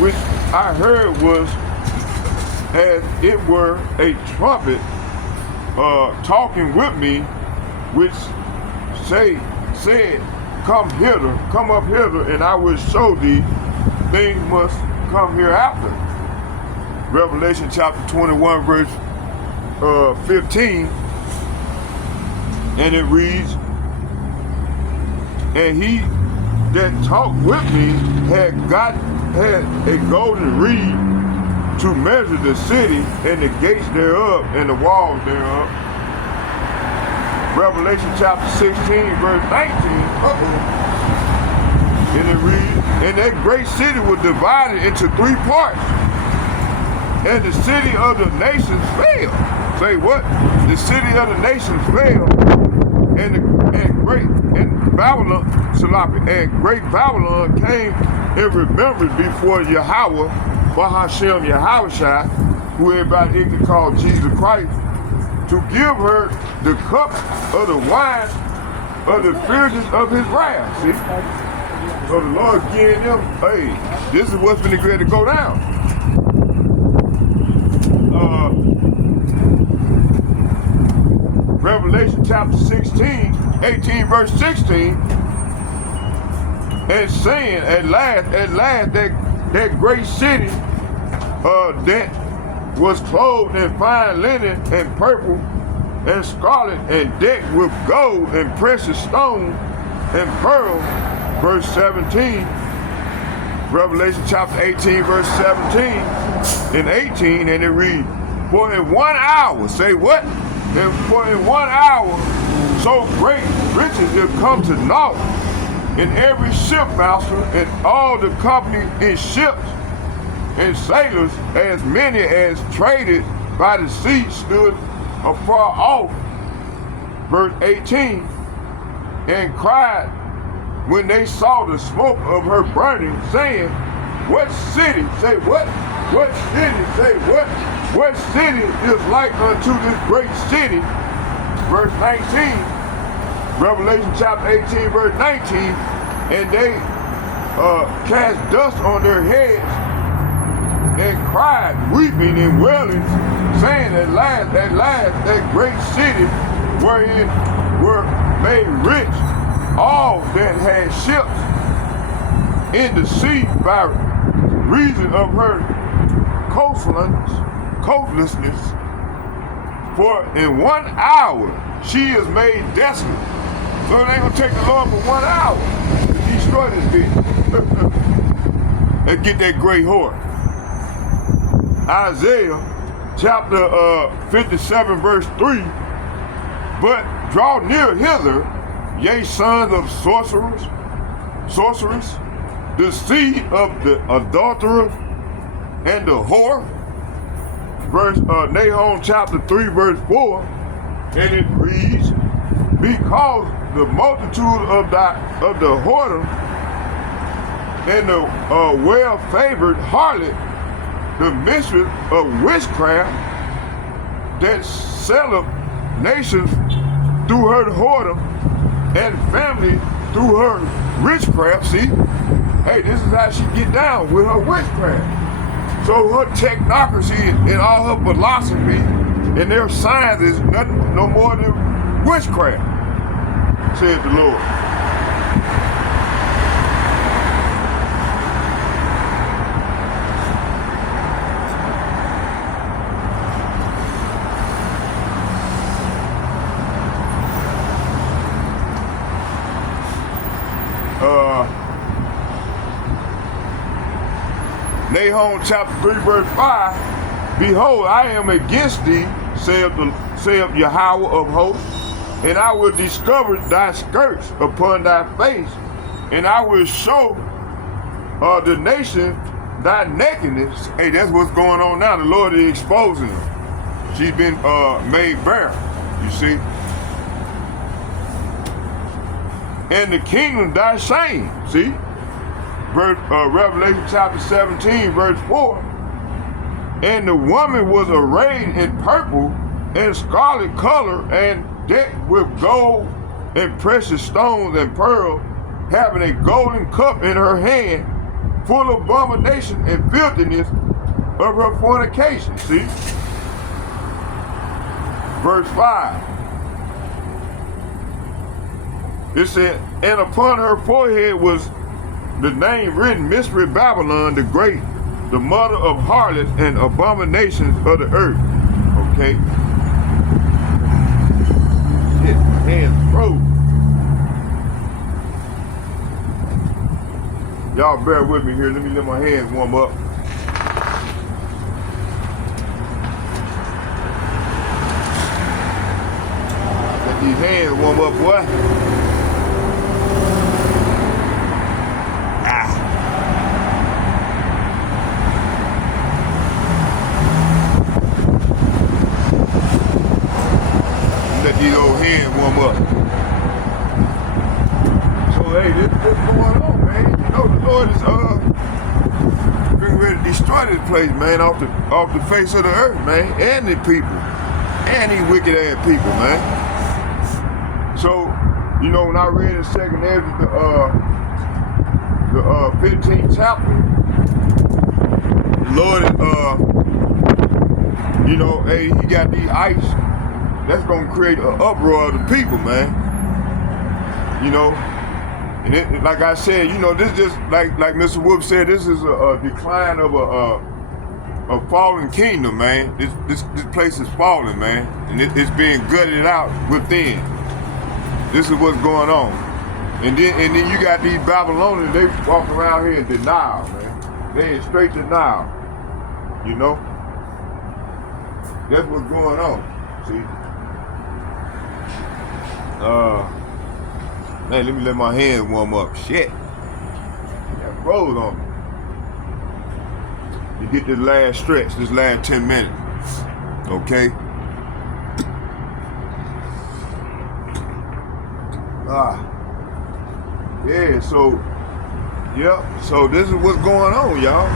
which I heard was as it were a trumpet talking with me, which said, come up hither, and I will show thee things must come hereafter. Revelation chapter 21, verse 15, and it reads, and he that talked with me had a golden reed to measure the city and the gates thereof and the walls thereof. Revelation chapter 16, verse 19. And it reads, and that great city was divided into 3 parts, and the city of the nations fell. Say what? The city of the nations fell, and great Babylon came in remembrance before Yahweh, Bahashem Yahushua, who everybody ignorant called Jesus Christ, to give her the cup of the wine of the fierceness of his wrath. See? So the Lord giving them, hey, this is what's been going to go down. Revelation chapter 16, 18 verse 16, and saying, at last, that great city that was clothed in fine linen and purple and scarlet and decked with gold and precious stones and pearls, verse 17, Revelation chapter 18, verse 17 and 18, and it reads, for in 1 hour, say what? For in 1 hour, so great riches have come to naught, and every shipmaster and all the company in ships and sailors, as many as traded by the sea, stood afar off, verse 18, and cried when they saw the smoke of her burning, saying, what city, say what? What city, say what? What city is like unto this great city? Verse 19, Revelation chapter 18, verse 19, and they cast dust on their heads and cried, weeping and wailing, saying, at last, that great city wherein were made rich all that had ships in the sea by reason of her coastlessness. For in 1 hour she is made desolate. So it ain't gonna take the Lord for 1 hour to destroy this bitch. And get that great horse. Isaiah chapter 57 verse 3. But draw near hither, ye sons of sorcerers, the seed of the adulterer and the whore. Verse Nahum chapter 3 verse 4, and it reads, because the multitude of the whoredom and the well-favored harlot, the mistress of witchcraft, that selleth nations through her whoredom and family through her witchcraft. See, hey, this is how she get down with her witchcraft. So her technocracy and all her philosophy and their science is nothing no more than witchcraft, said the Lord. Nahum chapter 3 verse 5, behold, I am against thee, saith Yahweh of hosts, and I will discover thy skirts upon thy face, and I will show the nation thy nakedness. Hey, that's what's going on now. The Lord is exposing her. She's been made bare, you see. And the kingdom thy shame, see. Revelation chapter 17, verse 4. And the woman was arrayed in purple and scarlet color and decked with gold and precious stones and pearls, having a golden cup in her hand, full of abomination and filthiness of her fornication. See? Verse 5. It said, and upon her forehead was the name written, Mystery Babylon the Great, the mother of harlots and abominations of the earth. Okay. Shit, my hands froze. Y'all bear with me here. Let me let my hands warm up. Let these hands warm up, boy. These old hands warm up. So hey, this what's going on, man. You know the Lord is getting ready to destroy this place, man, off the face of the earth, man, and the people, and these wicked ass people, man. So, you know, when I read in 2nd Ezra, the 15th chapter, the Lord is you know, hey, he got these ice. That's gonna create an uproar of the people, man. You know, and it, like I said, you know, this just like Mr. Wolf said, this is a decline of a fallen kingdom, man. This place is falling, man, and it's being gutted out within. This is what's going on. And then you got these Babylonians, they walk around here in denial, man. They in straight denial. You know? That's what's going on. See? Man, let me let my hands warm up. Shit. Got froze on me. You get this last stretch, this last 10 minutes. Okay? Yeah, so this is what's going on, y'all.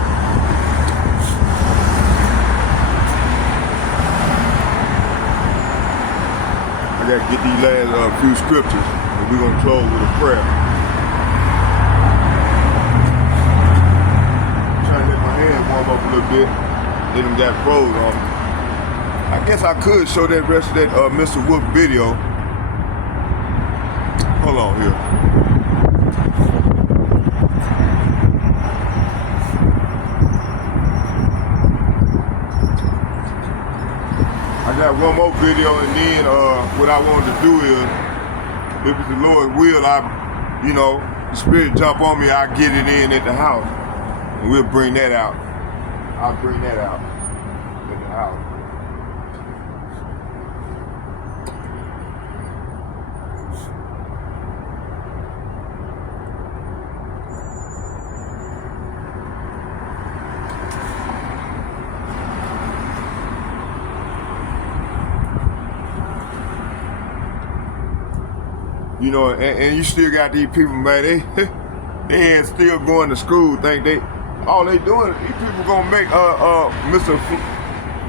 I gotta get these last few scriptures, and we're gonna close with a prayer. I'm trying to let my hands warm up a little bit. Let them got froze on me. I guess I could show that rest of that Mr. Wolf video. Hold on here. I got one more video, and then what I wanted to do is, if it's the Lord's will, the Spirit jump on me, I get it in at the house, and we'll bring that out. I'll bring that out at the house. You know, and you still got these people, man, they ain't still going to school, all they doing, these people gonna make,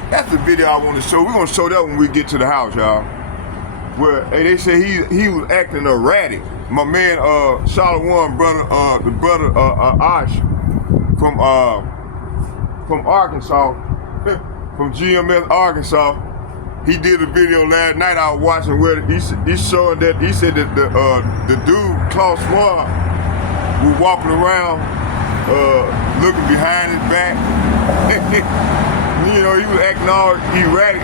that's the video I want to show. We're gonna show that when we get to the house, y'all. Where they say he was acting erratic. My man, Shalom brother, the brother, Ash, from Arkansas, from GMS Arkansas, he did a video last night I was watching where he's showing that he said that the dude Klaus Schwab was walking around looking behind his back. You know, he was acting all erratic,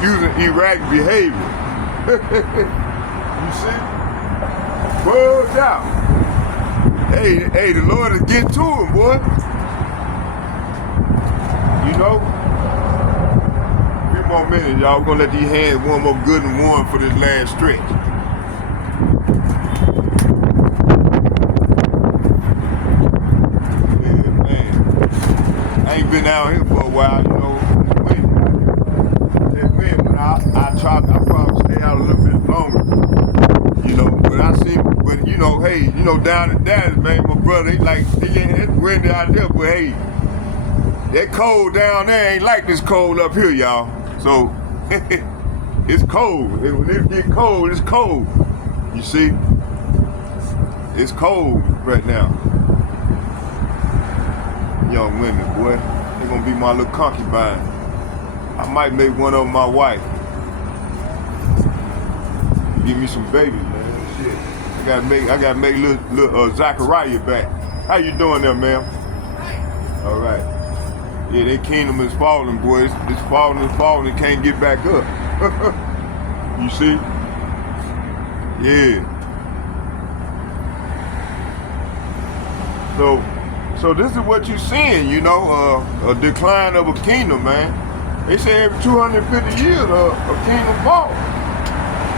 using erratic behavior. You see? Bugged out. Hey, the Lord is getting to him, boy. You know? More minutes, y'all. We're gonna let these hands warm up good and warm for this last stretch. Yeah, man. I ain't been out here for a while, you know. Man, but I probably stay out a little bit longer. You know, down in Dallas, man, my brother, it's windy out there, but hey, that cold down there ain't like this cold up here, y'all. So, it's cold. When it get cold, it's cold. You see? It's cold right now. Young women, boy. They're gonna be my little concubine. I might make one of them my wife. Give me some babies, man. Shit. I gotta make little Zachariah back. How you doing there, ma'am? All right. Yeah, their kingdom is falling, boys. It's falling, it can't get back up. You see? Yeah. So this is what you're seeing, a decline of a kingdom, man. They say every 250 years a kingdom falls.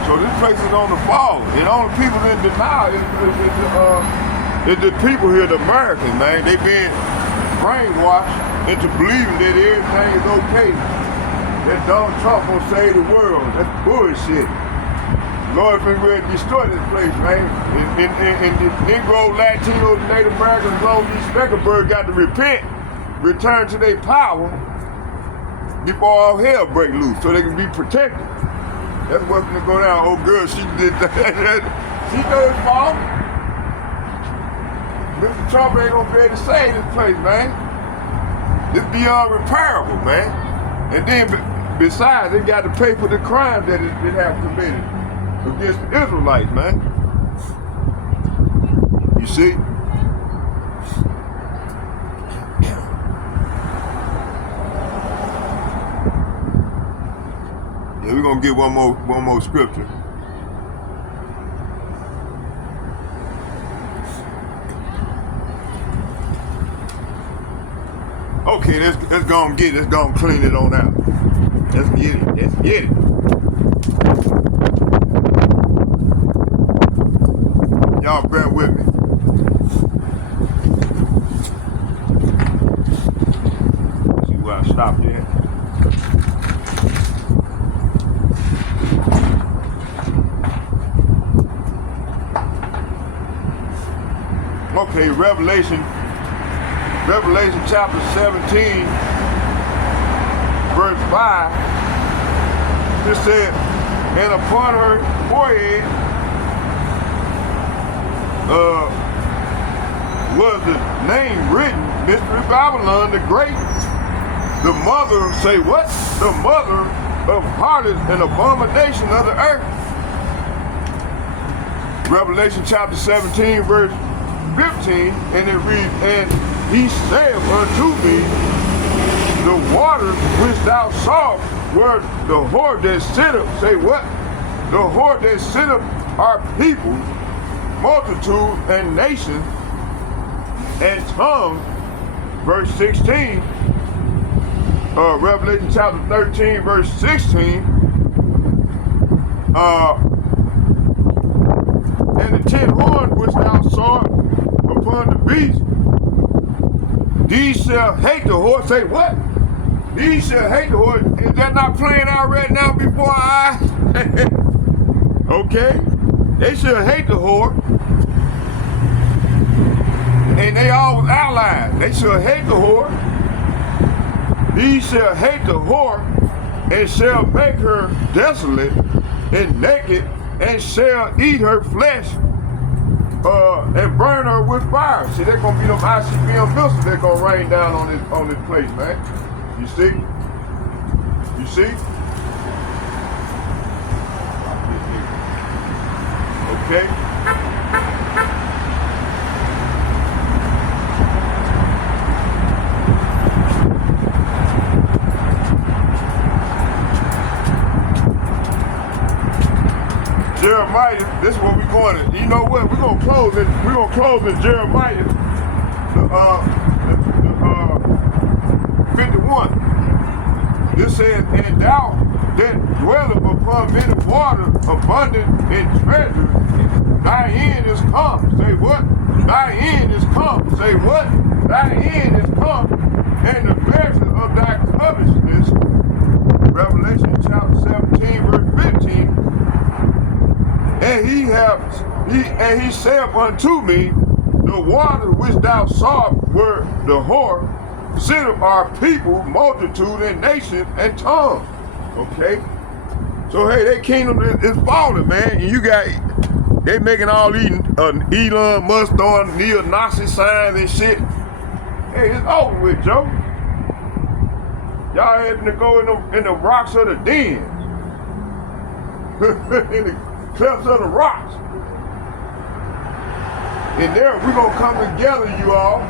So this place is on the fall. And all the people in denial is the people here, the Americans, man. They been brainwashed into believing that everything is okay. That Donald Trump gonna save the world. That's bullshit. Lord been ready to destroy this place, man. And the Negro, Latinos, Native Americans, long these Speckerberg got to repent, return to their power before all hell break loose, so they can be protected. That's what's gonna go down. Oh girl, she did that. She know it's fault. Mr. Trump ain't gonna be able to save this place, man. It's beyond repairable, man. And then besides, they got to pay for the crime that it have committed against the Israelites, man. You see? Yeah, we're gonna get one more scripture. Okay, let's go and get it. Let's go and clean it on out. Let's get it. Let's get it. Y'all bear with me. See where I stopped at. Okay, Revelation chapter 17, verse 5. It said, and upon her forehead was the name written, Mystery Babylon the Great. The mother, say what? The mother of harlots and abomination of the earth. Revelation chapter 17, verse 15, and it reads, and he saith unto me, the waters which thou sawest were the whore that sitteth, say what? The whore that sitteth are people, multitude, and nations, and tongues. Verse 16, Revelation chapter 13, verse 16, and the 10 horns which thou sawest upon the beast, these shall hate the whore. Say what? These shall hate the whore. Is that not playing out right now before our eyes? Okay? They shall hate the whore. And they all allies. They shall hate the whore. These shall hate the whore, and shall make her desolate and naked, and shall eat her flesh, and burn her with fire. See, they're gonna be them ICBM missiles they're gonna rain down on this place, man. You see? You see? Okay? Jeremiah, this is what we're going to. You know what? We're gonna close it. We're gonna close in Jeremiah, the 51. This says, and thou that dwellest upon many waters, abundant in treasure, thy end is come. Say what? Thy end is come. Say what? Thy end is come, and the measure of thy covetousness. Revelation chapter 17, verse 15. And he said unto me, the waters which thou sawest were the whore, sitteth our people, multitude, and nation, and tongue. Okay? So hey, their kingdom is falling, man. And you got, they making all these Elon Musk throwing neo-Nazi signs and shit. Hey, it's over with, Joe. Y'all having to go in the rocks of the dens. In the clefts of the rocks. And there we're gonna come together, you all.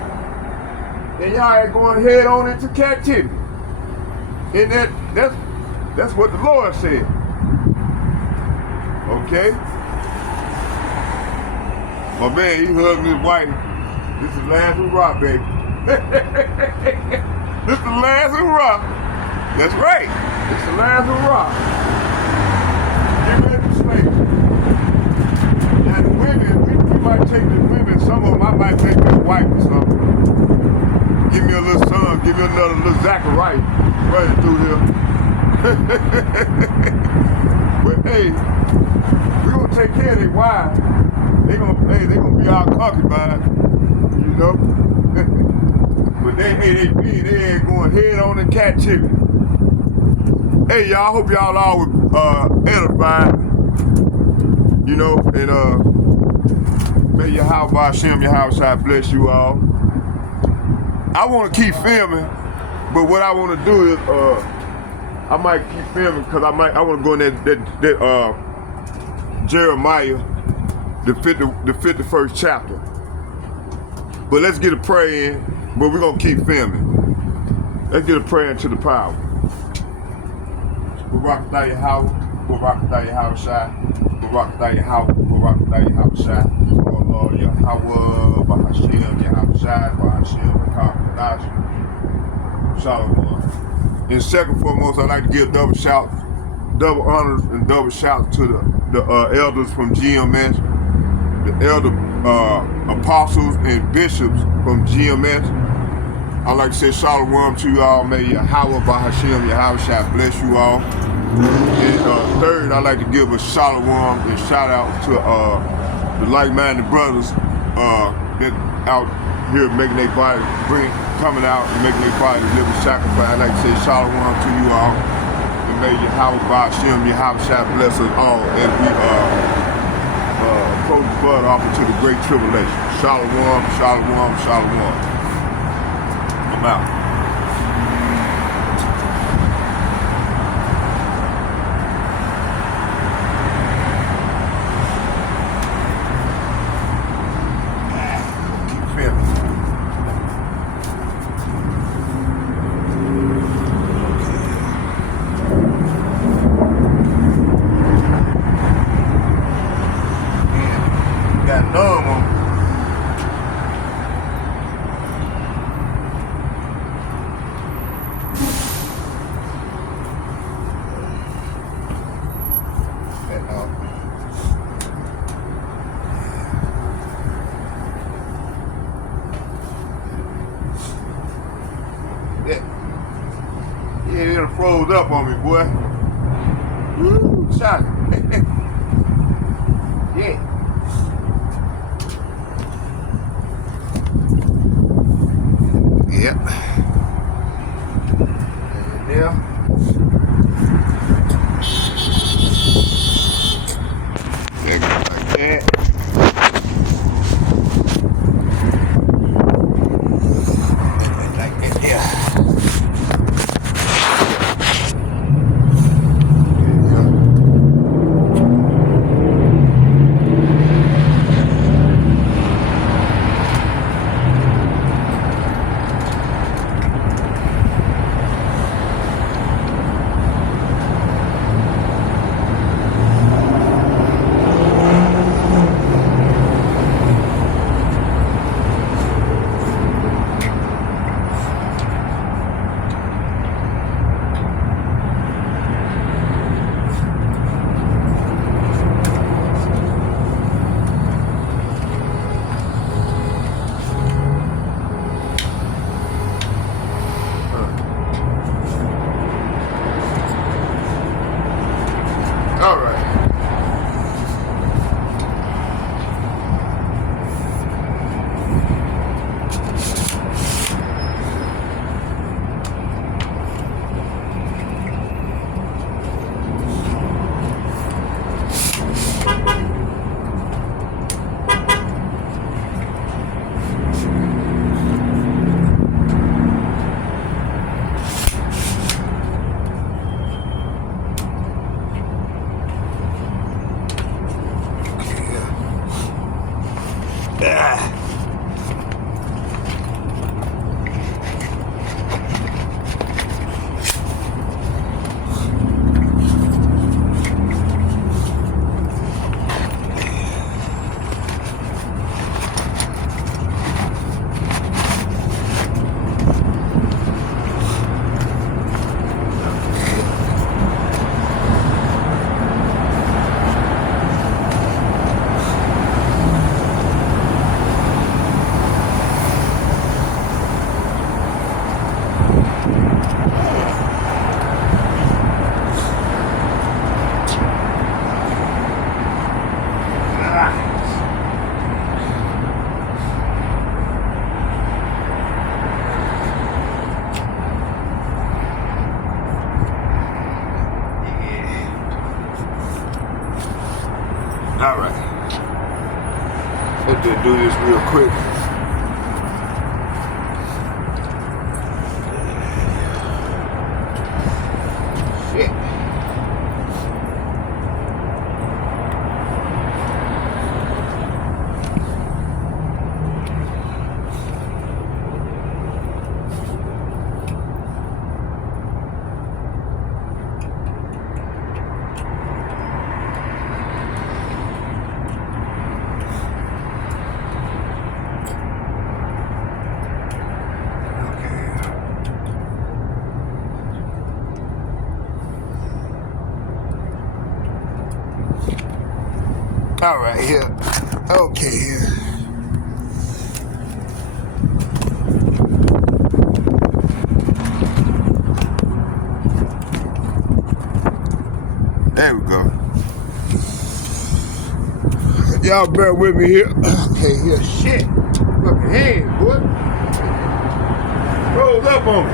And y'all ain't going head on into captivity. And that's what the Lord said. Okay? My man, he hugging his wife. This is last hurrah, baby. This is the last hurrah. That's right. It's the last hurrah. Get ready to slave. Now the women, we might take the women, some of them I might make me a wife or something. Give me a little son, give me another little Zachariah running through here. But hey, we're gonna take care of their wives. They gonna be our concubines, you know. But they ain't going head on in captivity. Hey y'all, I hope y'all all were edified, you know, and may Yahweh Hashem, Yahweh bless you all. I want to keep filming, but what I want to do is I might keep filming because I want to go in that Jeremiah, the 51st chapter. But let's get a prayer in, but we're gonna keep filming. Let's get a prayer into the power. Barakatah Yahweh, Barakatah Yahweh Shai, Barakatah Yahweh, Barakatah Yahweh Shai. Oh Lord Yahweh, Bahashem, Yahweh Shai, Bahashem, Bakar Kadash. Shalom. And second foremost, I'd like to give double honors and double shouts to the elders from GMS, the elder apostles and bishops from GMS. I'd like to say shalom to you all. May Yahweh Bahashim, Yahweh shall bless you all. And third, I'd like to give a shalom and shout out to the like-minded brothers that out here making their body, coming out and making their body live a sacrifice. I'd like to say shalom to you all. And may Yahweh Bahashim, Yahweh shall bless us all as we approach the blood offer to the great tribulation. Shalom, shalom, shalom. I'm out. It done froze up on me, boy. Woo, shot it. Yeah. Yep. Yeah. Like that. Like that, yeah. All right. All right. Let's just do this real quick. Shit. All right, here. Okay, here. There we go. Y'all bear with me here. Okay, here. Shit. Fucking hands, boy. Rolls up on me.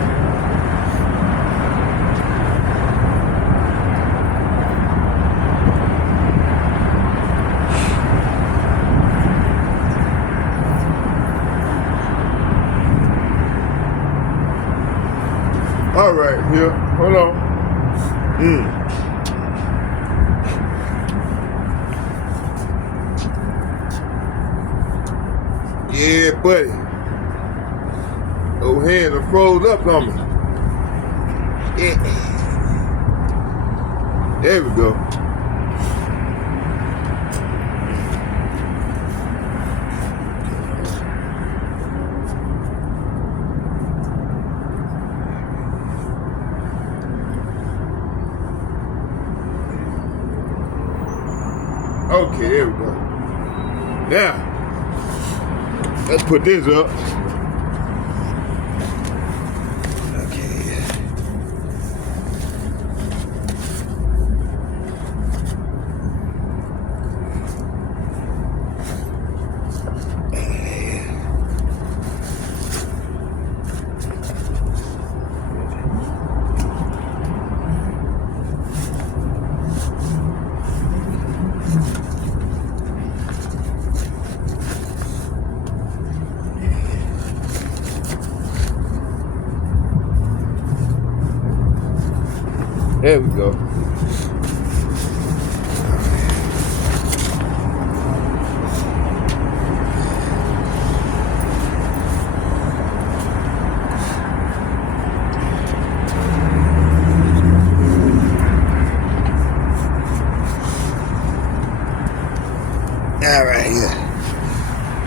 All right, here. Hold on. Yeah, buddy. Those hands are froze up on me. Yeah. There we go. Okay, there we go. Now, let's put this up. Okay. There we go. All right,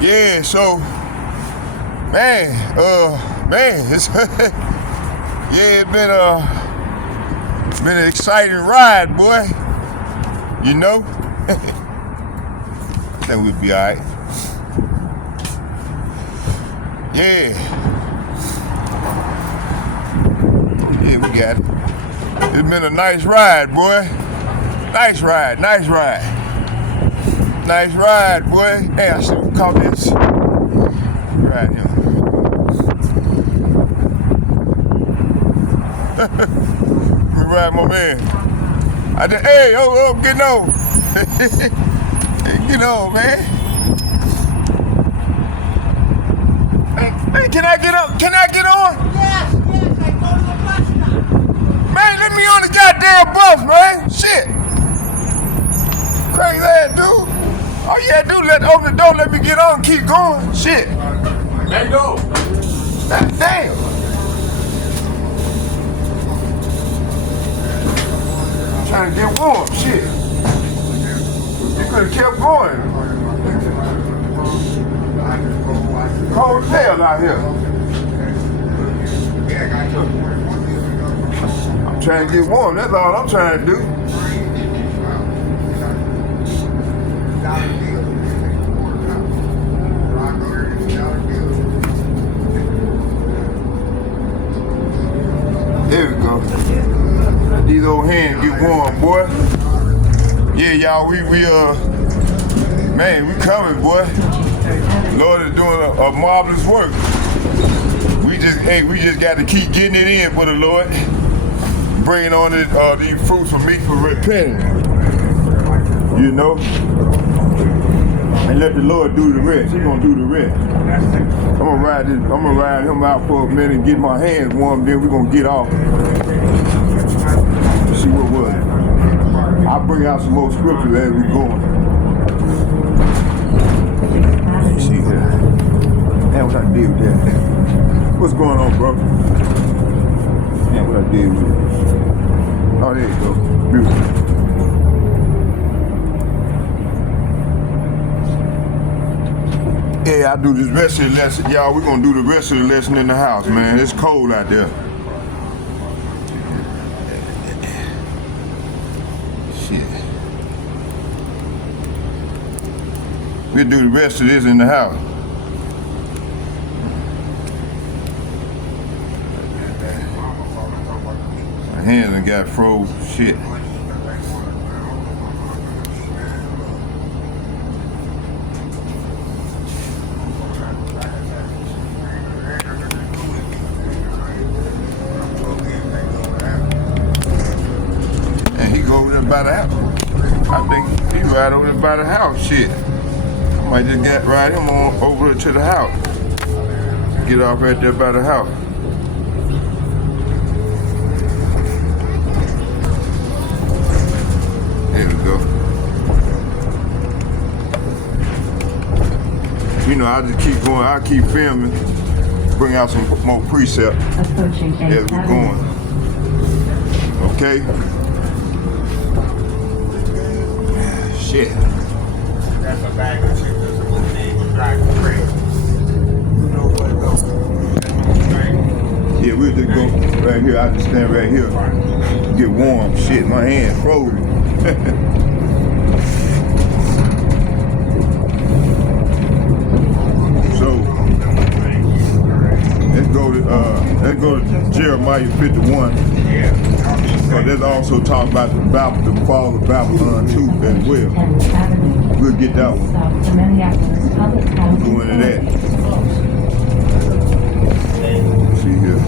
yeah, so, man, it's, yeah, it's been an exciting ride, boy. You know? I think we'll be all right. Yeah. Yeah, we got it. It's been a nice ride, boy. Nice ride, nice ride. Nice ride, boy. Hey, I should call this. Right here. Right, my man. I did. Hey, getting on. Get on, man. Hey, can I get up? Can I get on? Yes, I go to the bus stop. Man, let me on the goddamn bus, man. Shit. Crazy ass dude. All you had to do open the door, let me get on, keep going. Shit. Let go. God damn. Trying to get warm, shit. You could have kept going. Cold as hell out here. I'm trying to get warm, that's all I'm trying to do. There we go. These old hands get warm, boy. Yeah, y'all, man, we coming, boy. Lord is doing a marvelous work. We just got to keep getting it in for the Lord. Bringing on these fruits for me for repenting. You know? And let the Lord do the rest. He's gonna do the rest. I'm gonna ride him out for a minute and get my hands warm, then we're gonna get off. See what was it. I'll bring out some more scriptures as we going. Let's see here. Man, what I did with that? What's going on, bro? Man, what I did with it. Oh, there you go. Beautiful. Yeah, I do this rest of the lesson. Y'all, we're gonna do the rest of the lesson in the house, man. It's cold out there. Shit. We'll do the rest of this in the house. My hands done got froze. Shit. And he go over there by the house. I think he right over there by the house. Shit. Might just get ride him on over to the house. Get off right there by the house. There we go. You know, I just keep going. I keep filming. Bring out some more precepts as we're going. Okay. Shit. That's a bag of chicken. Drive crazy. You know where to go. Yeah, we'll just go right here. I just stand right here. Get warm. Shit, my hand frozen. So let's go to Jeremiah 51. But there's also talk about the fall of Babylon too as well. We'll get that one. Go into that. See here.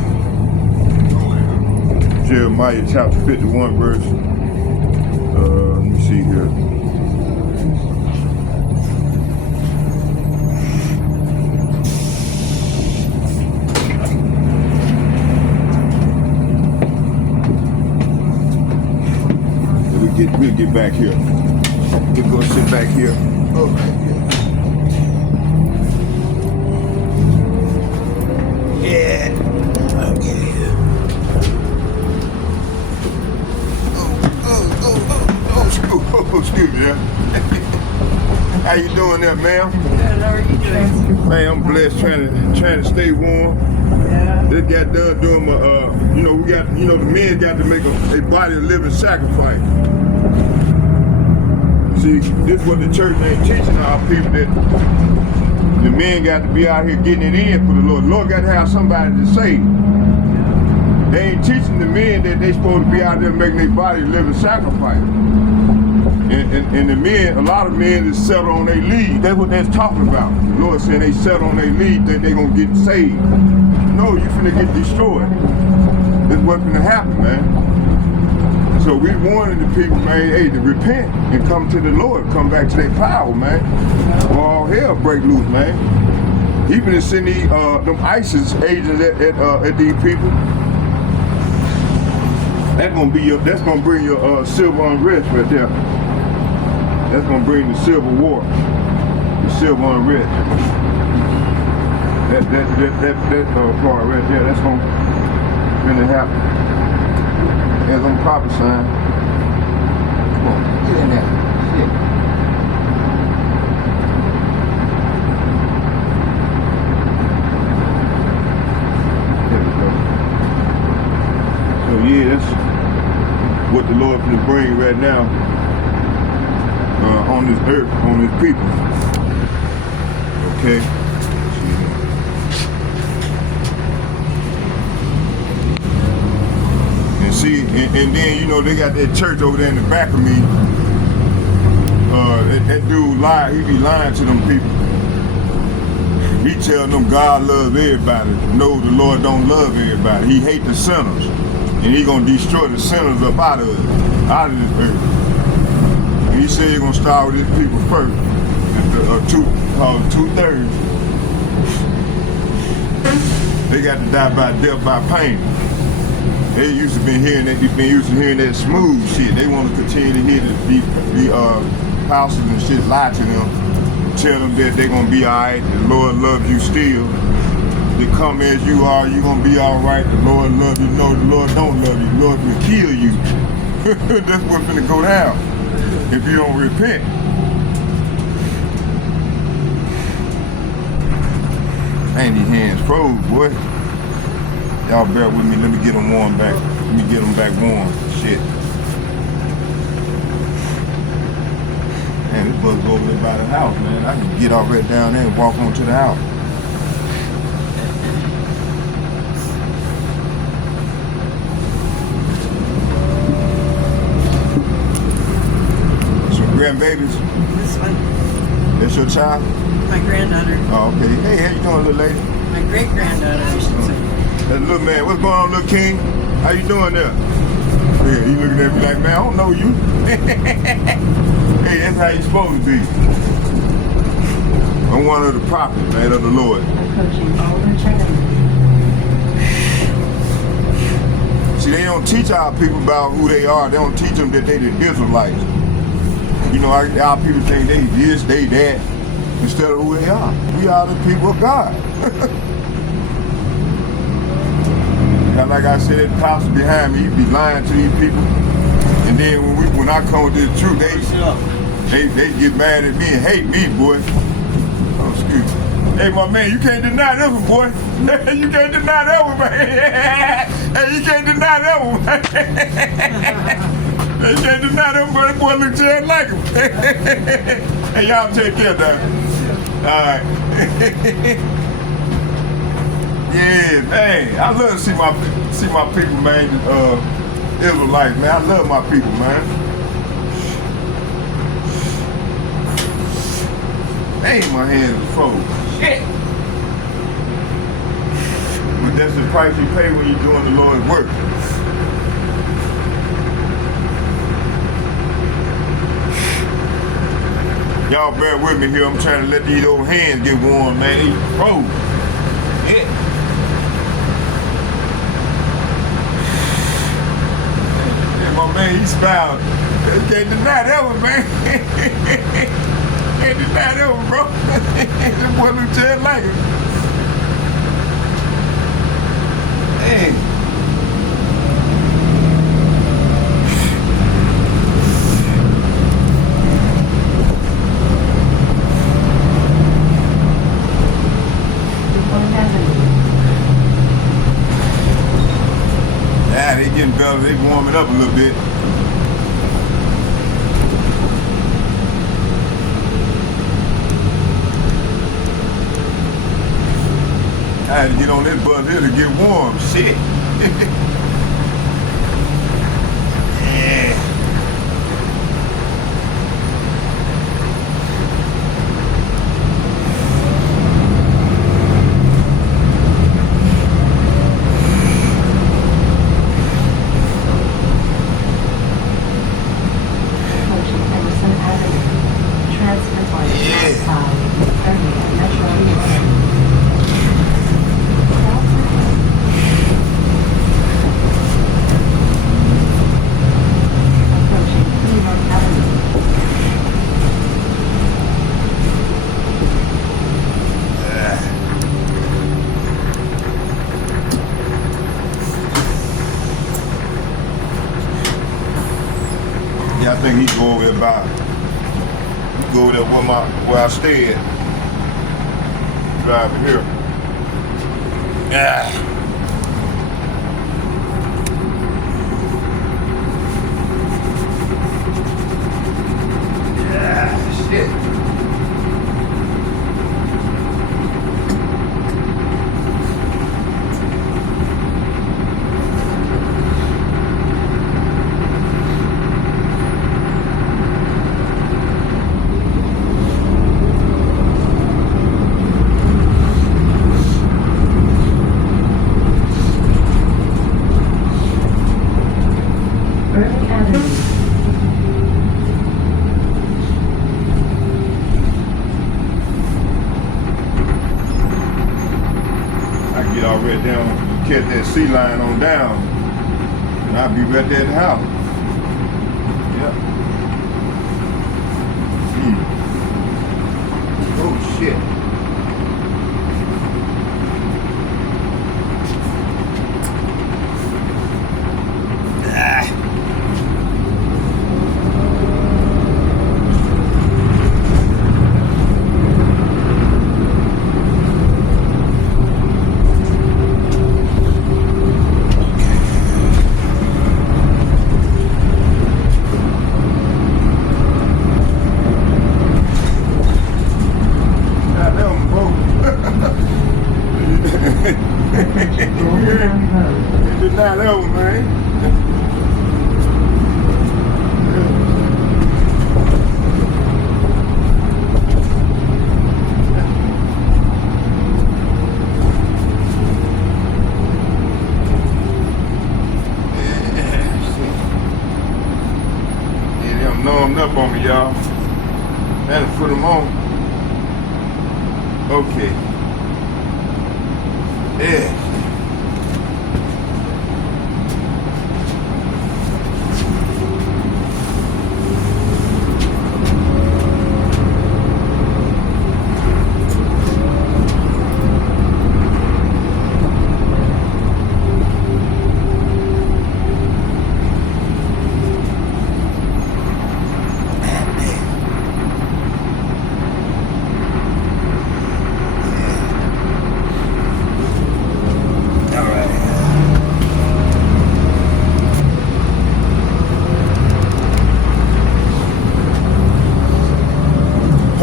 Jeremiah chapter 51 verse. Let me see here. We'll get back here. We'll go sit back here. Oh, yeah. Okay. Oh, excuse me. How you doing there, ma'am? Good, how are you doing? Man, I'm blessed trying to stay warm. Yeah. This got done doing my, the men got to make a body a living sacrifice. See, this is what the church ain't teaching our people, that the men got to be out here getting it in for the Lord. The Lord got to have somebody to save. They ain't teaching the men that they supposed to be out there making their body a living sacrifice. And the men, a lot of men is settled on their lead. That's what they're talking about. The Lord saying they settled on their lead that they gonna get saved. No, you finna get destroyed. That's what's gonna happen, man. So we warning the people, man, hey, to repent and come to the Lord, come back to their power, man. Or all hell break loose, man. He been sending them ISIS agents at these people. That's gonna bring your civil unrest right there. That's gonna bring the civil war, the civil unrest. That part right there, that's gonna happen. As I'm prophesying. Come on, get in there. Shit. There we go. So yeah, that's what the Lord can bring right now on this earth, on his people. Okay. See, and then, you know, they got that church over there in the back of me. That dude lied, he be lying to them people. He telling them God loves everybody. No, the Lord don't love everybody. He hate the sinners. And he gonna destroy the sinners up out of this earth. And he said he gonna start with his people first. Called 2/3. They got to die by death by pain. They used to been hearing that. They've been used to hearing that smooth shit. They want to continue to hear the pastors and shit lie to them, tell them that they're gonna be all right. The Lord loves you still. They come as you are. You gonna be all right. The Lord loves you. No, the Lord don't love you. The Lord will kill you. That's what's gonna go down if you don't repent. Man, these hands froze, boy. Y'all bear with me. Let me get them warm back. Let me get them back warm. Shit. Man, this bus go over there by the house, man. I can get off right down there and walk on to the house. So grandbabies, This one, that's your child? my granddaughter, Oh, okay. Hey, how you doing, little lady? my great granddaughter, I should say. That little man. What's going on, little king? How you doing there? Yeah, he looking at me like, man, I don't know you. Hey, that's how you supposed to be. I'm one of the prophets, man, of the Lord. See, they don't teach our people about who they are. They don't teach them that they the Israelites. You know, our people think they this, they that, instead of who they are. We are the people of God. And like I said, that pastor behind me, he be lying to these people. And then when I come with this truth, they get mad at me and hate me, boy. Oh, excuse me. Hey, my man, you can't deny that one, boy. You can't deny that one, man. Hey, you can't deny that one, man. You can't deny that one, but that boy look just like him. Hey, y'all take care, dog. All right. Yeah, man. I love to see my people, man. Israelites, man. I love my people, man. Dang, my hands are frozen. Shit. But that's the price you pay when you're doing the Lord's work. Y'all bear with me here. I'm trying to let these old hands get warm, man. They frozen. Yeah. My man, he smiled. You can't deny that one, man. Can't deny that one, bro. That boy look just like him. Dang. Yeah, they getting better. They warming up a little bit. I had to get on this bus here to get warm. Shit. Yeah. Yeah, I think he go over there by. He go over there where I stay at. Driving here. Yeah. Yeah, shit. Get all right down, catch that sea line on down, and I'll be right there at the house. Yep. Oh shit. It's not over, man. Numbed up on me, y'all. Had to put them on. Okay. Yeah.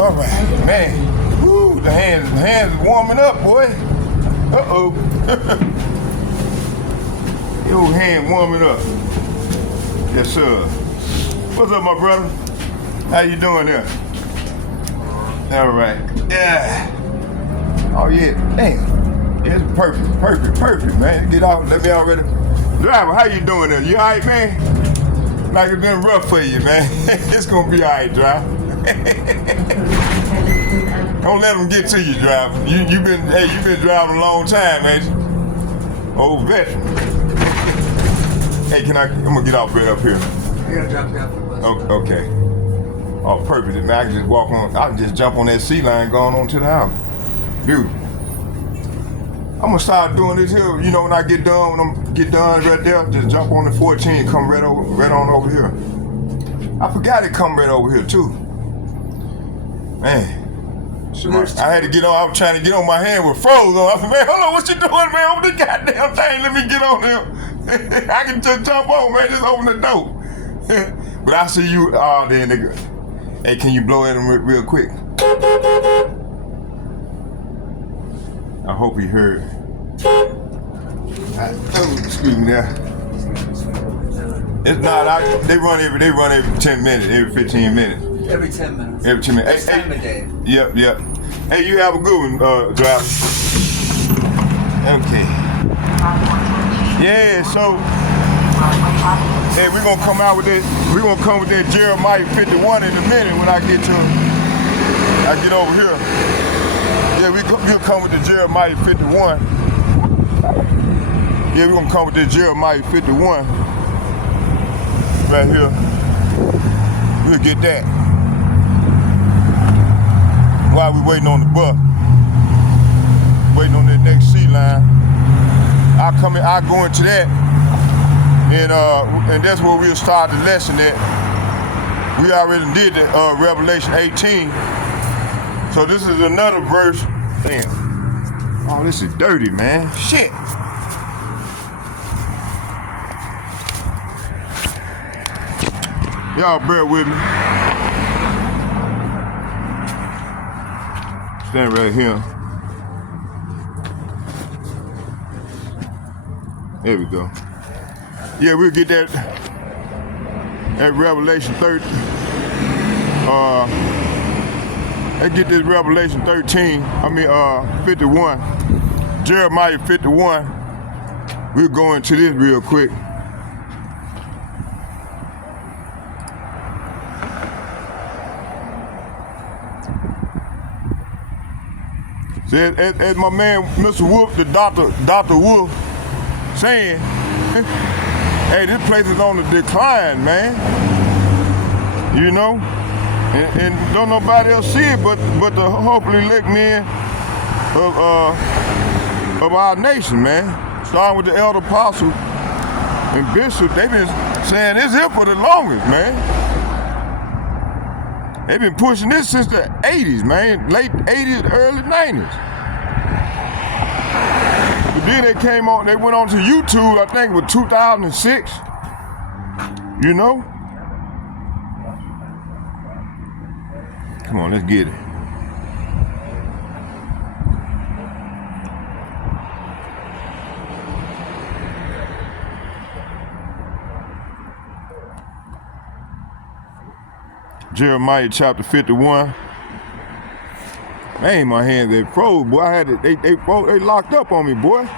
All right, man. Woo, the hands is warming up, boy. Uh-oh. Your hand warming up. Yes, sir. What's up, my brother? How you doing there? All right. Yeah. Oh, yeah. Damn. Yeah, it's perfect, man. Get out. Let me already. Driver, how you doing there? You all right, man? Like it's been rough for you, man. It's gonna be all right, driver. Don't let them get to you, driver. You've been driving a long time, ain't you? Old veteran. Hey, I'm gonna get off right up here. Yeah, drop down for the bus. Oh, okay. Oh, perfect. Man, I can just walk on. I can just jump on that sea line going on to the house. Beautiful. I'm gonna start doing this here. You know, when I get done right there, just jump on the 14, come right on over here. I forgot it come right over here too. Man. I had to get on. I was trying to get on my hand with froze on. I said, man, hold on, what you doing, man? Open the goddamn thing. Let me get on here. I can just jump on, man. Just open the door. But I see you. Oh, then nigga. Hey, can you blow at him real quick? I hope he heard. Excuse me there. It's not. They run every 10 minutes, every 15 minutes. Every 10 minutes. Every 10 minutes. This time of day. Yep. Hey, you have a good one, driver. Okay. Yeah, so hey, we're gonna come out with that. We're gonna come with that Jeremiah 51 in a minute when I get over here. Yeah, we'll come with the Jeremiah 51. Yeah, we're gonna come with the Jeremiah 51 right here. We'll get that while we waiting on the bus, waiting on that next sea line. I go into that, and that's where we'll start the lesson at. We already did the Revelation 18, so this is another verse. Damn. Oh, this is dirty, man. Shit. Y'all bear with me. Stand right here. There we go. Yeah, we'll get that at Revelation 30. Let's get this Revelation 51. Jeremiah 51. We'll go into this real quick. So as my man, Mr. Wolf, the Dr. Wolf, saying, hey, this place is on the decline, man. You know? And don't nobody else see it but the hopefully elect men of our nation, man. Starting with the elder apostle and bishop, they've been saying this here for the longest, man. They've been pushing this since the 80s, man. Late 80s, early 90s. But then they went on to YouTube, I think it was 2006. You know? Come on, let's get it. Jeremiah chapter 51. Man, my hands, they froze, boy. I had to, they froze, they locked up on me, boy.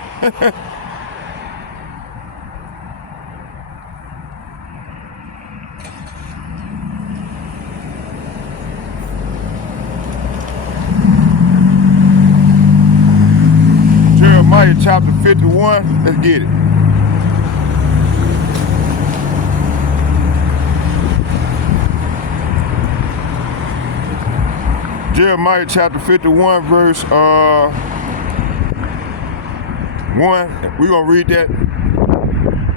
Jeremiah chapter 51, let's get it. Jeremiah chapter 51, verse 1. We're going to read that.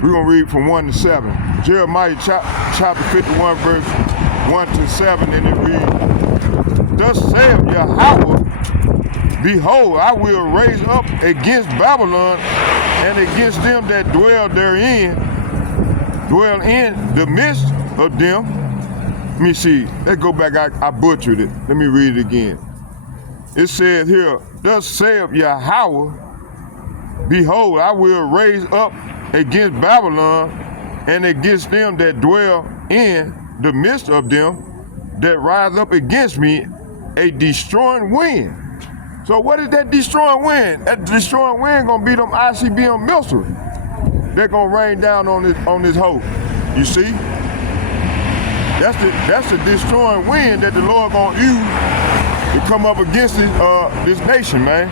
We're going to read from 1 to 7. Jeremiah chapter 51, verse 1 to 7, and it reads, Thus saith Yahweh, Behold, I will raise up against Babylon and against them that dwell therein, dwell in the midst of them. Let me see. Let's go back. I butchered it. Let me read it again. It says here, Thus saith Yahweh, Behold, I will raise up against Babylon and against them that dwell in the midst of them that rise up against me a destroying wind. So what is that destroying wind? That destroying wind gonna be them ICBM missiles. They're gonna rain down on this hoe. You see? That's the destroying wind that the Lord gonna use to come up against this nation, man.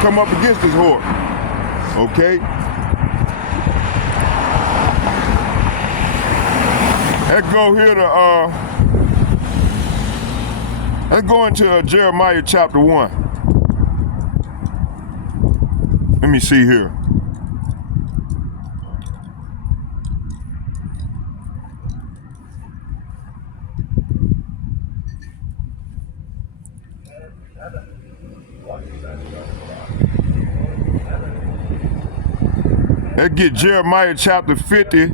Come up against this horde. Okay? Let's go here to let's go into Jeremiah chapter 1. Let me see here. Let's get Jeremiah chapter 50,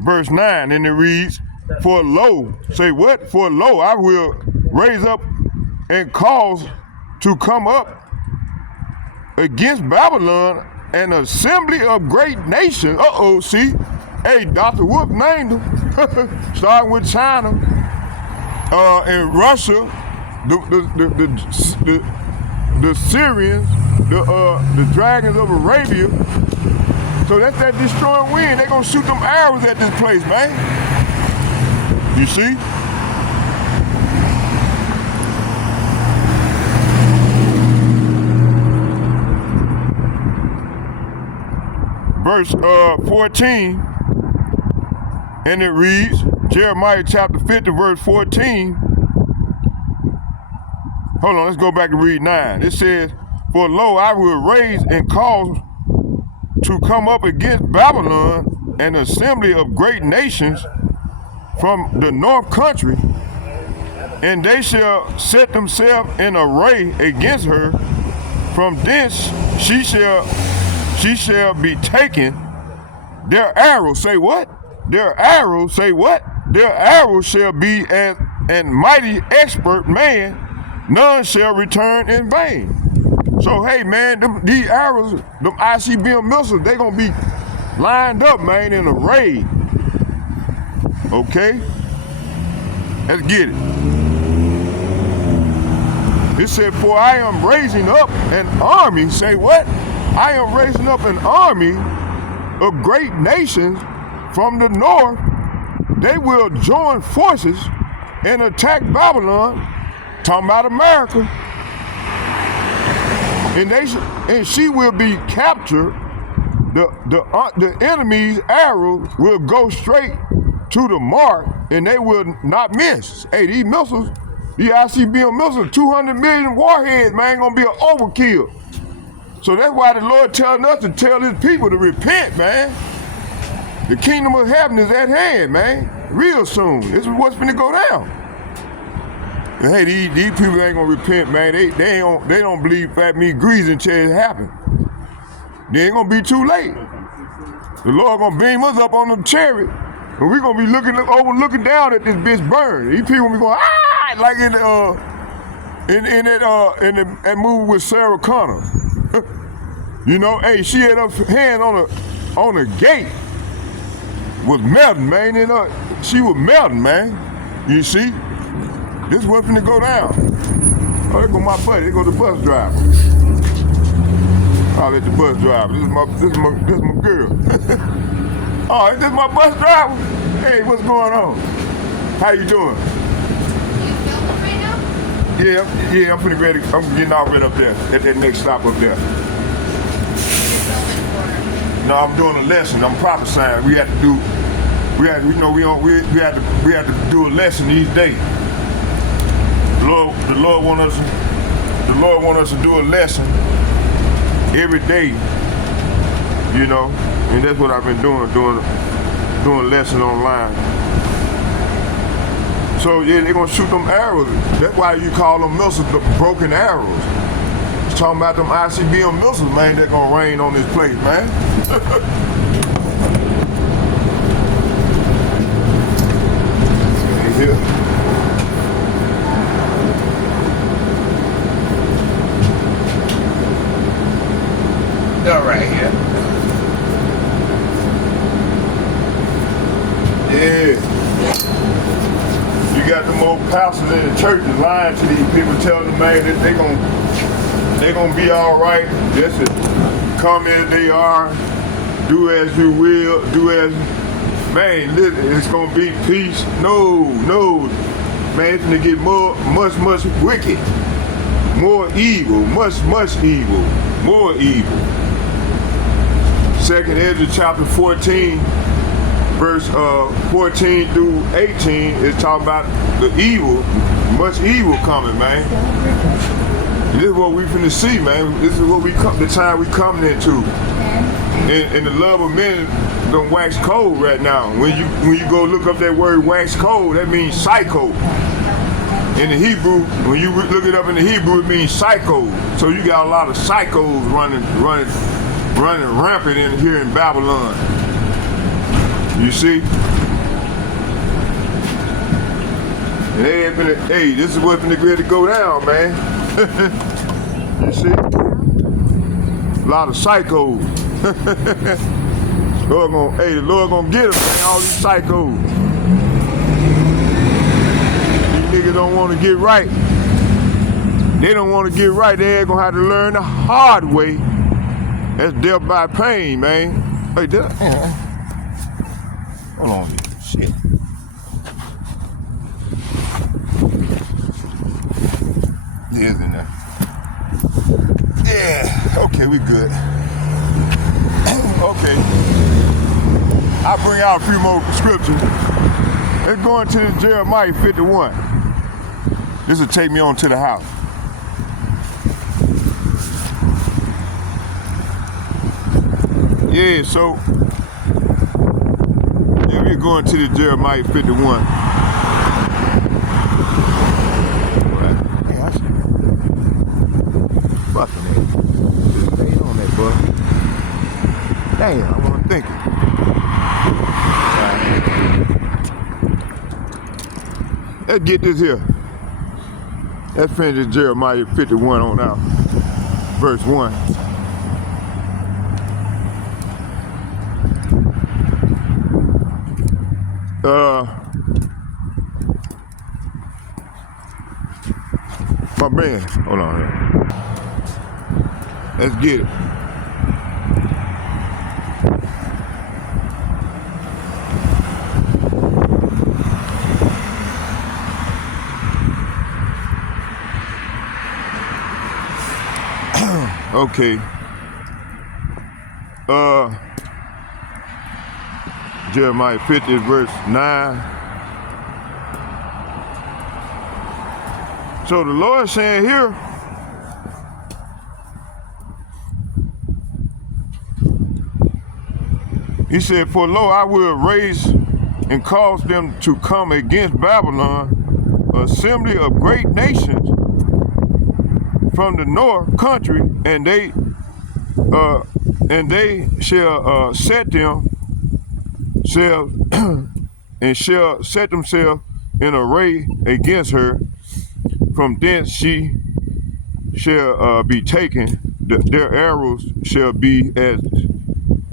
verse 9, and it reads, For lo, say what? For lo, I will raise up and cause to come up against Babylon an assembly of great nations. Uh-oh, see? Hey, Dr. Wolf named them. Starting with China, and Russia, the Syrians, the dragons of Arabia. So that's that destroying wind. They're gonna shoot them arrows at this place, man. You see? Verse 14, and it reads, Jeremiah chapter 50, verse 14. Hold on, let's go back and read 9. It says, For lo, I will raise and cause to come up against Babylon an assembly of great nations from the north country, and they shall set themselves in array against her. From thence she shall be taken. Their arrows, say what? Their arrows, say what? Their arrows shall be as an mighty expert man, none shall return in vain. So hey man, these arrows, them ICBM missiles, they gonna be lined up, man, in array. Okay? Let's get it. It said, For I am raising up an army, say what? I am raising up an army of great nations from the north. They will join forces and attack Babylon, talking about America. And she will be captured. The enemy's arrow will go straight to the mark, and they will not miss. Hey, these missiles, these ICBM missiles, 200 million warheads, man, gonna be an overkill. So that's why the Lord telling us to tell his people to repent, man. The kingdom of heaven is at hand, man. Real soon. This is what's finna go down. And hey, these people ain't gonna repent, man. They don't believe fat meat grease until it happens. They ain't gonna be too late. The Lord gonna beam us up on the chariot, and we gonna be looking down at this bitch burn. These people gonna be going, like in that movie with Sarah Connor. You know, hey, she had her hand on the gate, was melting, man. She was melting, man. You see? This what's finna go down. Oh, there go my buddy. There go the bus driver. I'll let the bus driver. This is my girl. Oh, is this my bus driver? Hey, what's going on? How you doing? Yeah, I'm finna ready. I'm getting off right up there at that next stop up there. No, I'm doing a lesson. I'm prophesying. We have to do a lesson each day. The Lord want us to do a lesson every day, you know, and that's what I've been doing lessons online. So yeah, they're gonna shoot them arrows. That's why you call them missiles the broken arrows. It's talking about them ICBM missiles, man, that gonna rain on this place, man. Here. All right here. Yeah. You got them old pastors in the churches lying to these people, telling them, man, that they gonna be all right. Just come as they are, do as you will, man, listen, it's gonna be peace. No, man, it's gonna get much wicked, more evil, much evil, more evil. 2nd Ezra chapter 14, verse 14 through 18 is talking about the evil, much evil coming, man. This is what we finna see, man. This is what the time we coming into. And the love of men don't wax cold right now. When you go look up that word wax cold, that means psycho. In the Hebrew, when you look it up in the Hebrew, it means psycho. So you got a lot of psychos running rampant in here in Babylon. You see? And hey, this is what's finna get to go down, man. You see? A lot of psychos. The Lord gonna get them, man, all these psychos. These niggas don't want to get right. They don't want to get right. They're gonna have to learn the hard way. That's death by pain, man. Hey, hold on here. Shit. Yeah, it's in there. Yeah, okay, we good. Okay. I'll bring out a few more scriptures. Let's go into Jeremiah 51. This will take me on to the house. Yeah, so we're going to the Jeremiah 51. Fucking it. Just stay on that, bud. Damn, I want to think it. Let's get this here. Let's finish Jeremiah 51 on out. Verse 1. My man, hold on here. Let's get it. Okay. Jeremiah 50 verse 9. So the Lord saying here, he said, for lo, I will raise and cause them to come against Babylon, assembly of great nations from the north country, and they shall set themselves and shall set themselves in array against her. From thence she shall be taken. Their arrows shall be as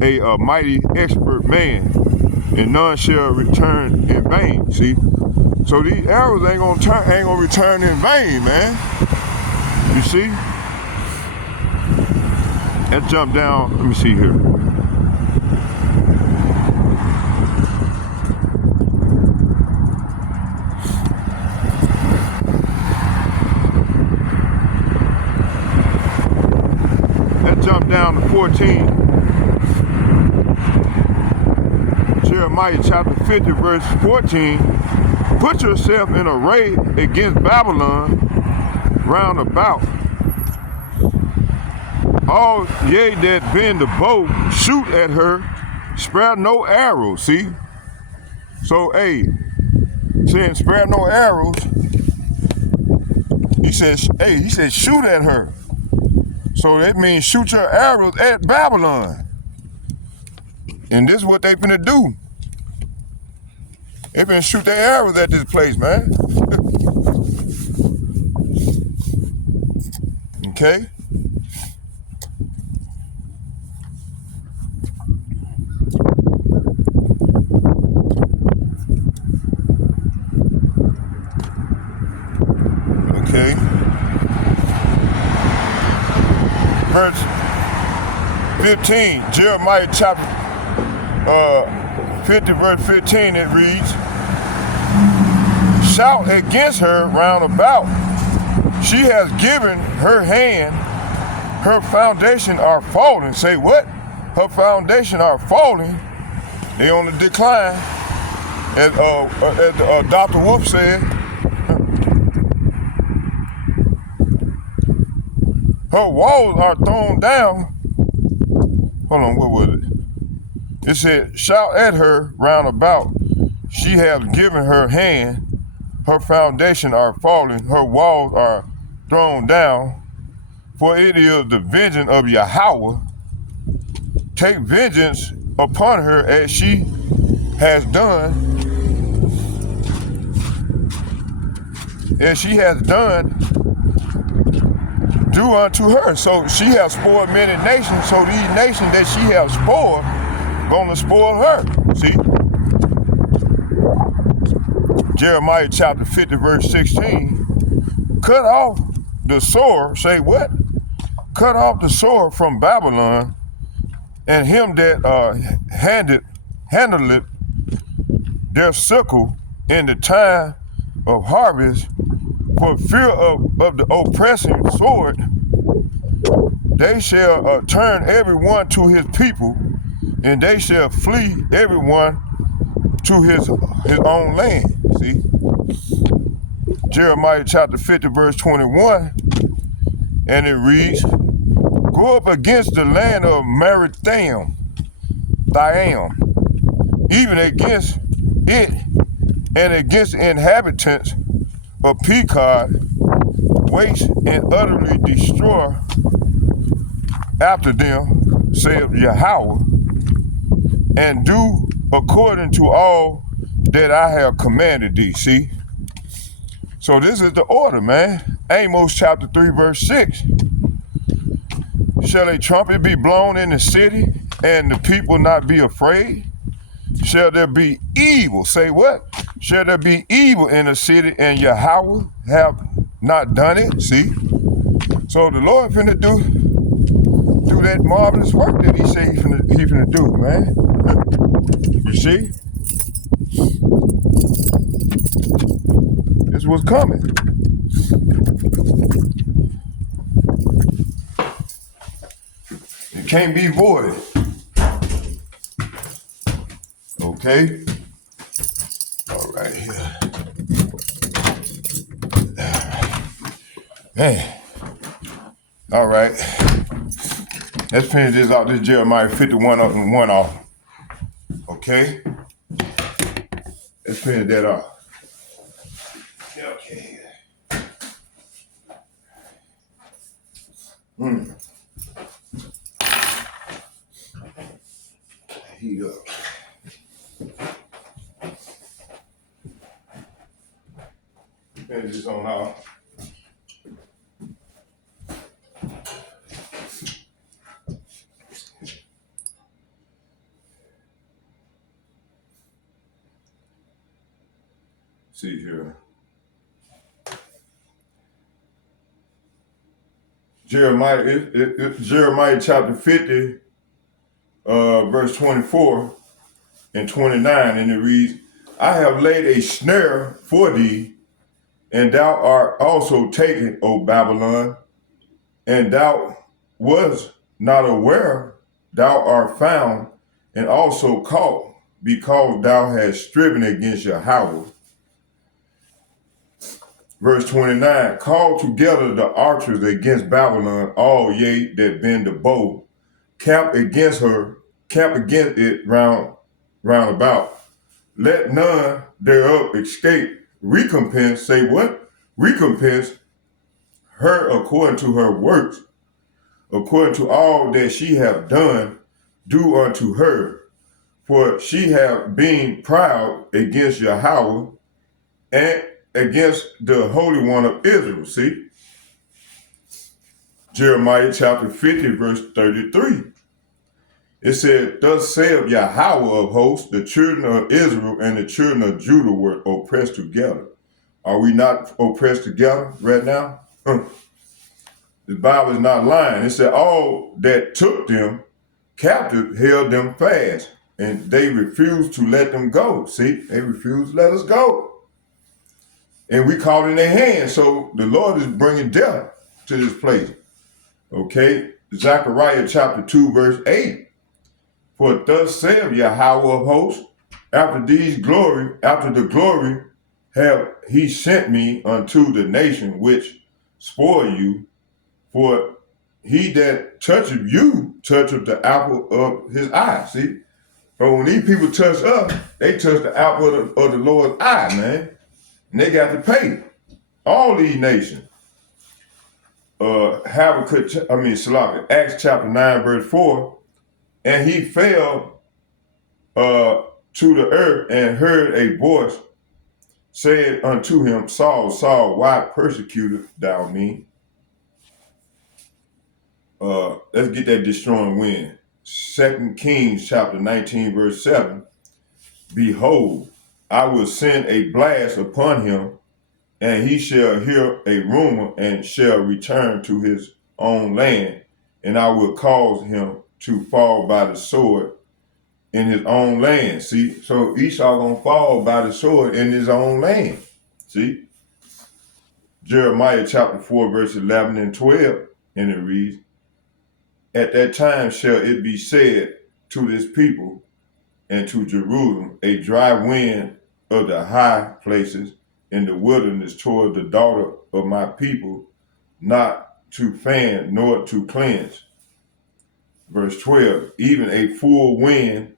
a mighty expert man, and none shall return in vain. See, So these arrows ain't gonna return in vain, man. You see? Let's jump down. Let me see here. Let's jump down to 14. Jeremiah chapter 50, verse 14. Put yourself in array against Babylon round about. All ye that bend the bow, shoot at her, spare no arrows. See? So, hey, saying spare no arrows, he said shoot at her. So that means shoot your arrows at Babylon. And this is what they finna do. They finna shoot their arrows at this place, man. Okay? Okay. Verse 15, Jeremiah chapter 50, verse 15, it reads, shout against her round about. She has given her hand, her foundation are falling. Say what? Her foundation are falling. They on the decline. As Dr. Wolf said, her walls are thrown down. Hold on, what was it? It said, shout at her round about. She has given her hand. Her foundation are falling. Her walls are thrown down. For it is the vengeance of Yahweh. Take vengeance upon her as she has done. As she has done, do unto her. So she has spoiled many nations. So these nations that she has spoiled, gonna spoil her. See? Jeremiah chapter 50, verse 16. Cut off the sword. Say what? Cut off the sword from Babylon, and him that handleth their sickle in the time of harvest, for fear of the oppressing sword. They shall turn everyone to his people, and they shall flee everyone to his own land. See? Jeremiah chapter 50, verse 21, and it reads, go up against the land of Merithaim, even against it, and against the inhabitants of Pekod, waste and utterly destroy after them, saith Yahweh, and do according to all that I have commanded thee. See? So this is the order, man. Amos chapter 3, verse 6. Shall a trumpet be blown in the city, and the people not be afraid? Shall there be evil? Say what? Shall there be evil in the city, and Yahweh have not done it? See? So the Lord finna do that marvelous work that he say he finna do, man. You see? This was coming. It can't be voided. Okay? All right, here. Man. All right. Let's finish this out. This Jeremiah 51 up and 1 off. Okay? Let's finish that off. Okay. Heat up. Finish this on out. see here. Jeremiah chapter 50, verse 24 and 29, and it reads, I have laid a snare for thee, and thou art also taken, O Babylon, and thou was not aware, thou art found, and also caught, because thou hast striven against Yahweh. Verse 29, call together the archers against Babylon, all ye that bend the bow, camp against it round about. Let none thereof escape. Recompense, say what? Recompense her according to her works, according to all that she have done, do unto her. For she have been proud against Yahweh and against the Holy One of Israel. See? Jeremiah chapter 50, verse 33. It said, thus saith Yahweh of hosts, the children of Israel and the children of Judah were oppressed together. Are we not oppressed together right now? The Bible is not lying. It said all that took them captive held them fast, and they refused to let them go. See, they refused to let us go. And we caught in their hands. So the Lord is bringing death to this place. Okay, Zechariah chapter 2, verse 8. For thus saith Yahweh of hosts, after the glory have he sent me unto the nation which spoil you, for he that toucheth you toucheth the apple of his eye. See? So when these people touch us, they touch the apple of the Lord's eye, man. And they got to pay. All these nations. Acts chapter 9, verse 4. And he fell to the earth and heard a voice saying unto him, Saul, Saul, why persecutest thou me? Let's get that destroying wind. 2 Kings chapter 19, verse 7. Behold, I will send a blast upon him, and he shall hear a rumor and shall return to his own land, and I will cause him to fall by the sword in his own land. See, so Esau gonna fall by the sword in his own land. See, Jeremiah chapter 4, verse 11 and 12, and it reads, at that time shall it be said to this people and to Jerusalem, a dry wind of the high places in the wilderness toward the daughter of my people, not to fan nor to cleanse. Verse 12, even a full wind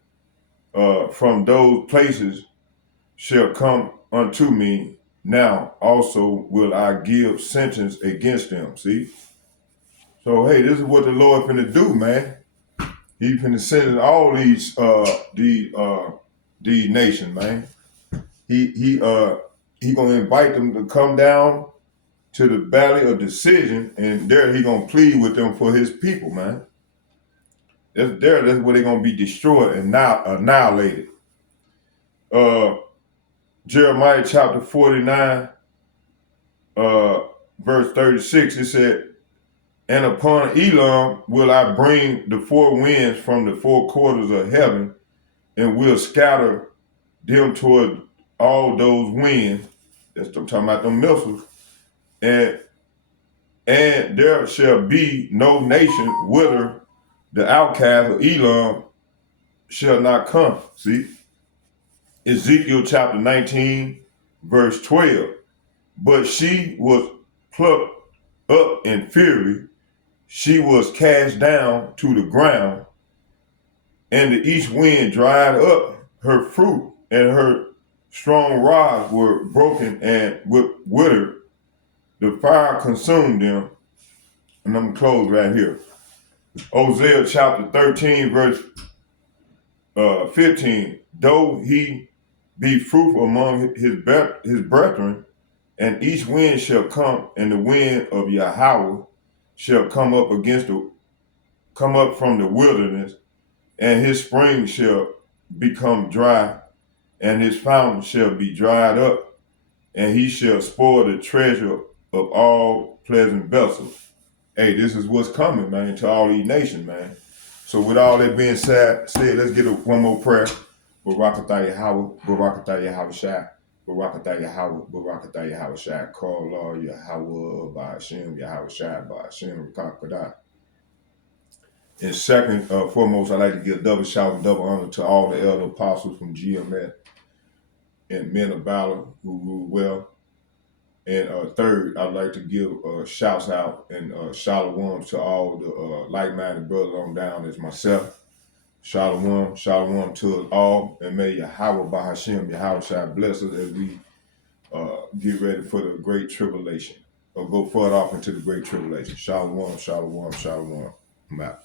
from those places shall come unto me. Now also will I give sentence against them. See? So, hey, this is what the Lord finna do, man. He finna send all these nations, man. He gonna invite them to come down to the valley of decision, and there he gonna plead with them for his people, man. That's where they're gonna be destroyed and now annihilated. Jeremiah chapter 49, verse 36, it said, and upon Elam will I bring the four winds from the four quarters of heaven, and will scatter them toward all those winds. That's I'm talking about them missiles. And there shall be no nation whither the outcast of Elam shall not come. See? Ezekiel chapter 19, verse 12. But she was plucked up in fury. She was cast down to the ground, and the east wind dried up her fruit, and her strong rods were broken and withered. The fire consumed them. And I'm going to close right here. Hosea chapter 13, verse 15. Though he be fruitful among his brethren, and each wind shall come, and the wind of Yahweh shall come up from the wilderness, and his spring shall become dry, and his fountain shall be dried up, and he shall spoil the treasure of all pleasant vessels. Hey, this is what's coming, man, to all these nations, man. So with all that being said, let's get one more prayer. Barakatah Yahweh, Barakatah Yahweh Shai, Barakatah Yahweh, Barakatah Yahweh Shai, call Lord Yahweh, Ba'ashem, Yahweh Shai, Ba'ashem, Rakadah. And second, foremost, I'd like to give double shout and double honor to all the elder apostles from GMS and men of valor who rule well. And third, I'd like to give shouts out and shalom to all the like-minded brothers on down as myself. Shalom to us all, and may Yahweh Bahashem, Yahweh Shai bless us as we get ready for the great tribulation, or go further off into the great tribulation. Shalom. I'm out.